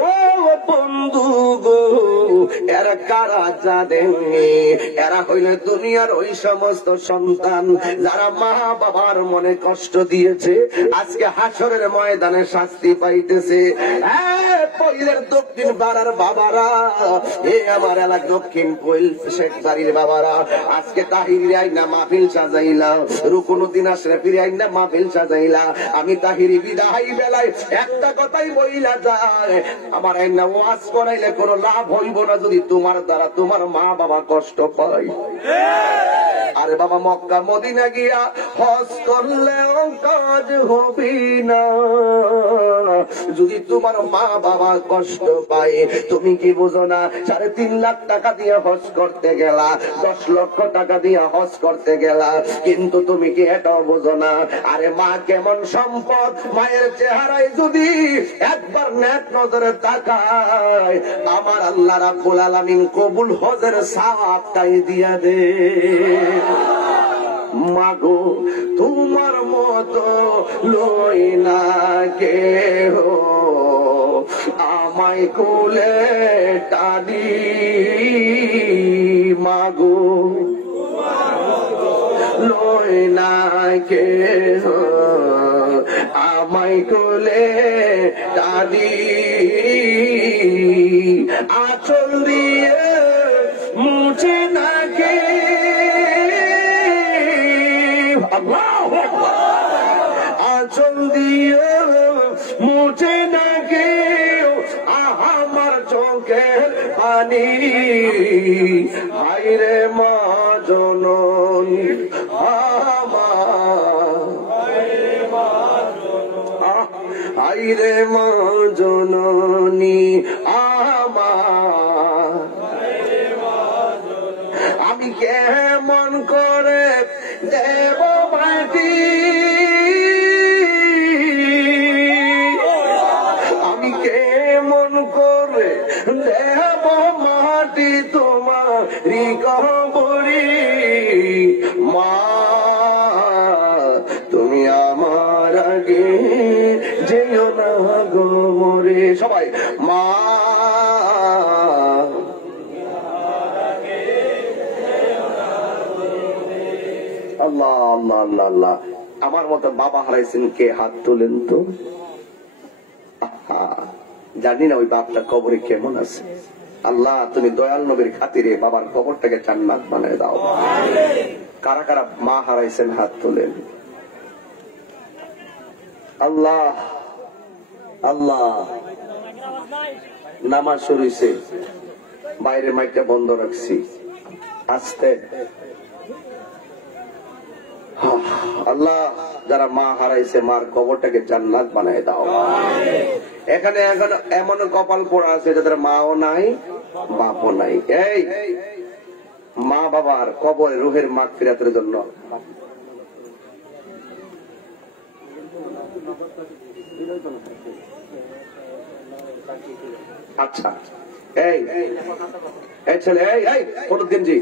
ও বন্ধু গো, এরা কারা জানেন? এরা হইলে দুনিয়ার ওই সমস্ত সন্তান যারা মা বাবার মনে কষ্ট দিয়েছে, আজকে হাসরের ময়দানে শাস্তি পাইতেছে। পইলের দক্ষিণ পাড়ার বাবারা, আমার এলাকা দক্ষিণ পইল শেখ বাড়ির বাবারা, আজকে তাহিরি আইনা মাহফিল সাজাইলা, রুকুনুদ্দিন আশরাফির আইনা মাহফিল সাজাইলা। আমি তাহিরি বিদায় বেলায় একটা কথাই বইলা যায়, আমার আইনা ওয়াজ করাইলে কোনো লাভ হইব না যদি তোমার দ্বারা তোমার মা বাবা কষ্ট পায়। আরে বাবা, মক্কা মদিনা গিয়া হজ করলেও কাজ হবে না যদি তোমার মা বাবা কষ্ট পায়। তুমি কি বুঝো না? 3.5 লাখ টাকা দিয়ে হজ করতে গেলা, 10 লক্ষ টাকা দিয়ে হজ করতে গেলা, কিন্তু তুমি কি এটাও বুঝো না? আরে মা কেমন সম্পদ, মায়ের চেহারায় যদি একবার নেক নজরে তাকায়, আমার আল্লাহ রাব্বুল আলামিন কবুল হজের সওয়াবটাই দিয়া দে। মাগো তোমার মতো লই না কেহ, আমায় কোলে টানি। মাগো লই না কেহ, আমায় কোলে টানি। আঁচল দিয়ে মুছে নাকে, আঁচল দিয়ে মুছে নাকে আমার চোখের পানি। হায়রে মা জননী আমার, হায়রে মা জননী আমার, আমি কেমন করে দেব মাটি, আমি কেমন করে দেব মাটি তোমারি কবরি। মা তুমি আমার আগে যেও না গো মরে। সবাই মা, আল্লাহ আল্লাহ আল্লাহ আল্লাহ। আমার মতো বাবা হারাইছেন কে? হাত তোলেন তো। জানি না ওই বাপটা কবরে কেমন আছে। আল্লাহ তুমি দয়াল নবীর খাতিরে বাবার কবরটাকে জান্নাত বানায় দাও। কারা কারা মা হারাইছেন হাত তোলেন। আল্লাহ আল্লাহ। নামাজ শুরু হইছে, বাইরে মাইকটা বন্ধ রাখছি, আস্তে। আল্লাহ যারা মা হারাইছে মার কবরটাকে জান্নাত বানায় দাও। এখানে এখন এমন কপাল পড়া আছে যাদের মাও নাই বাপও নাই। এই মা বাবার কবরে রুহের মাগফিরাতের জন্য আচ্ছা, এই এই ছেলে, এই এই ফরুদ্দিন জি,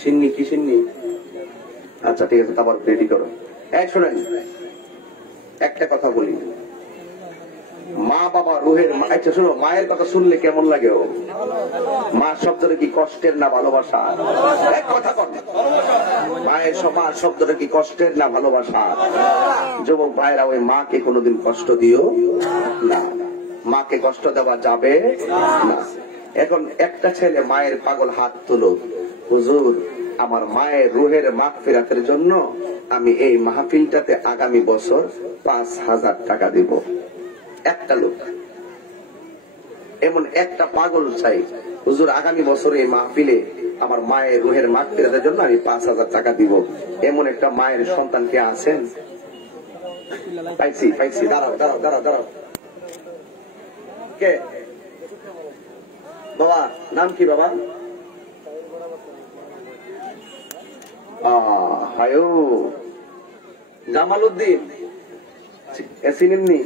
সিন্নি কি সিন্নি? আচ্ছা ঠিক আছে, খাবার রেডি করো। এই শোনেন, একটা কথা বলি, মা বাবা রুহের। আচ্ছা শোনো, মায়ের কথা শুনলে কেমন লাগে? ও মা শব্দটা কি কষ্টের না ভালোবাসা? এক কথা কর, মায়ের মা শব্দটা কি কষ্টের না ভালোবাসা? যুবক ভাইরা, ওই মাকে কোনোদিন কষ্ট দিও না, মাকে কষ্ট দেওয়া যাবে না। এখন একটা ছেলে মায়ের পাগল হাত তুলো, হুজুর আমার মায়ের রুহের মাগফিরাতের জন্য আমি এই মাহফিলটাতে আগামী বছর 5,000 টাকা দিব। একটা লোক, এমন একটা পাগল চাই হুজুর আগামী বছরে এই মাহফিলে আমার মায়ের রুহের মাগফিরাতের জন্য আমি 5,000 টাকা দিব। এমন একটা মায়ের সন্তান কে আছেন? পাইছি পাইছি, দাঁড়াও দাঁড়াও দাঁড়াও দাঁড়াও। কে বাবা? নাম কি বাবা? হায়ো জামাল উদ্দিন, চিনেননি?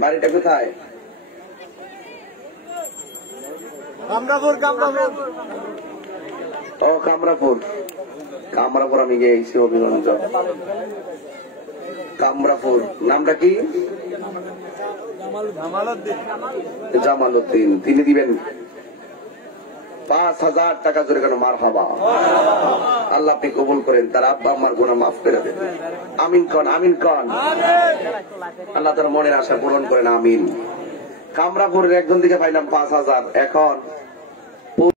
বাড়িটা কোথায়? কামরাপুর। ও কামরাপুর। কামরাপুর আমি গিয়েছি অভিগঞ্জ। কামরাপুর। নামটা কি? জামাল উদ্দিন। তিনি দিবেন 5,000 টাকা জোরে কেন? মারহাবা। আল্লাহ আপনি কবুল করেন, তার আব্বা আমার গুনাহ মাফ করে দেন। আমিন কন, আমিন কন। আল্লাহ তার মনের আশা পূরণ করেন, আমিন। কামরাপুরের একজন দিকে পাইলাম 5,000, এখন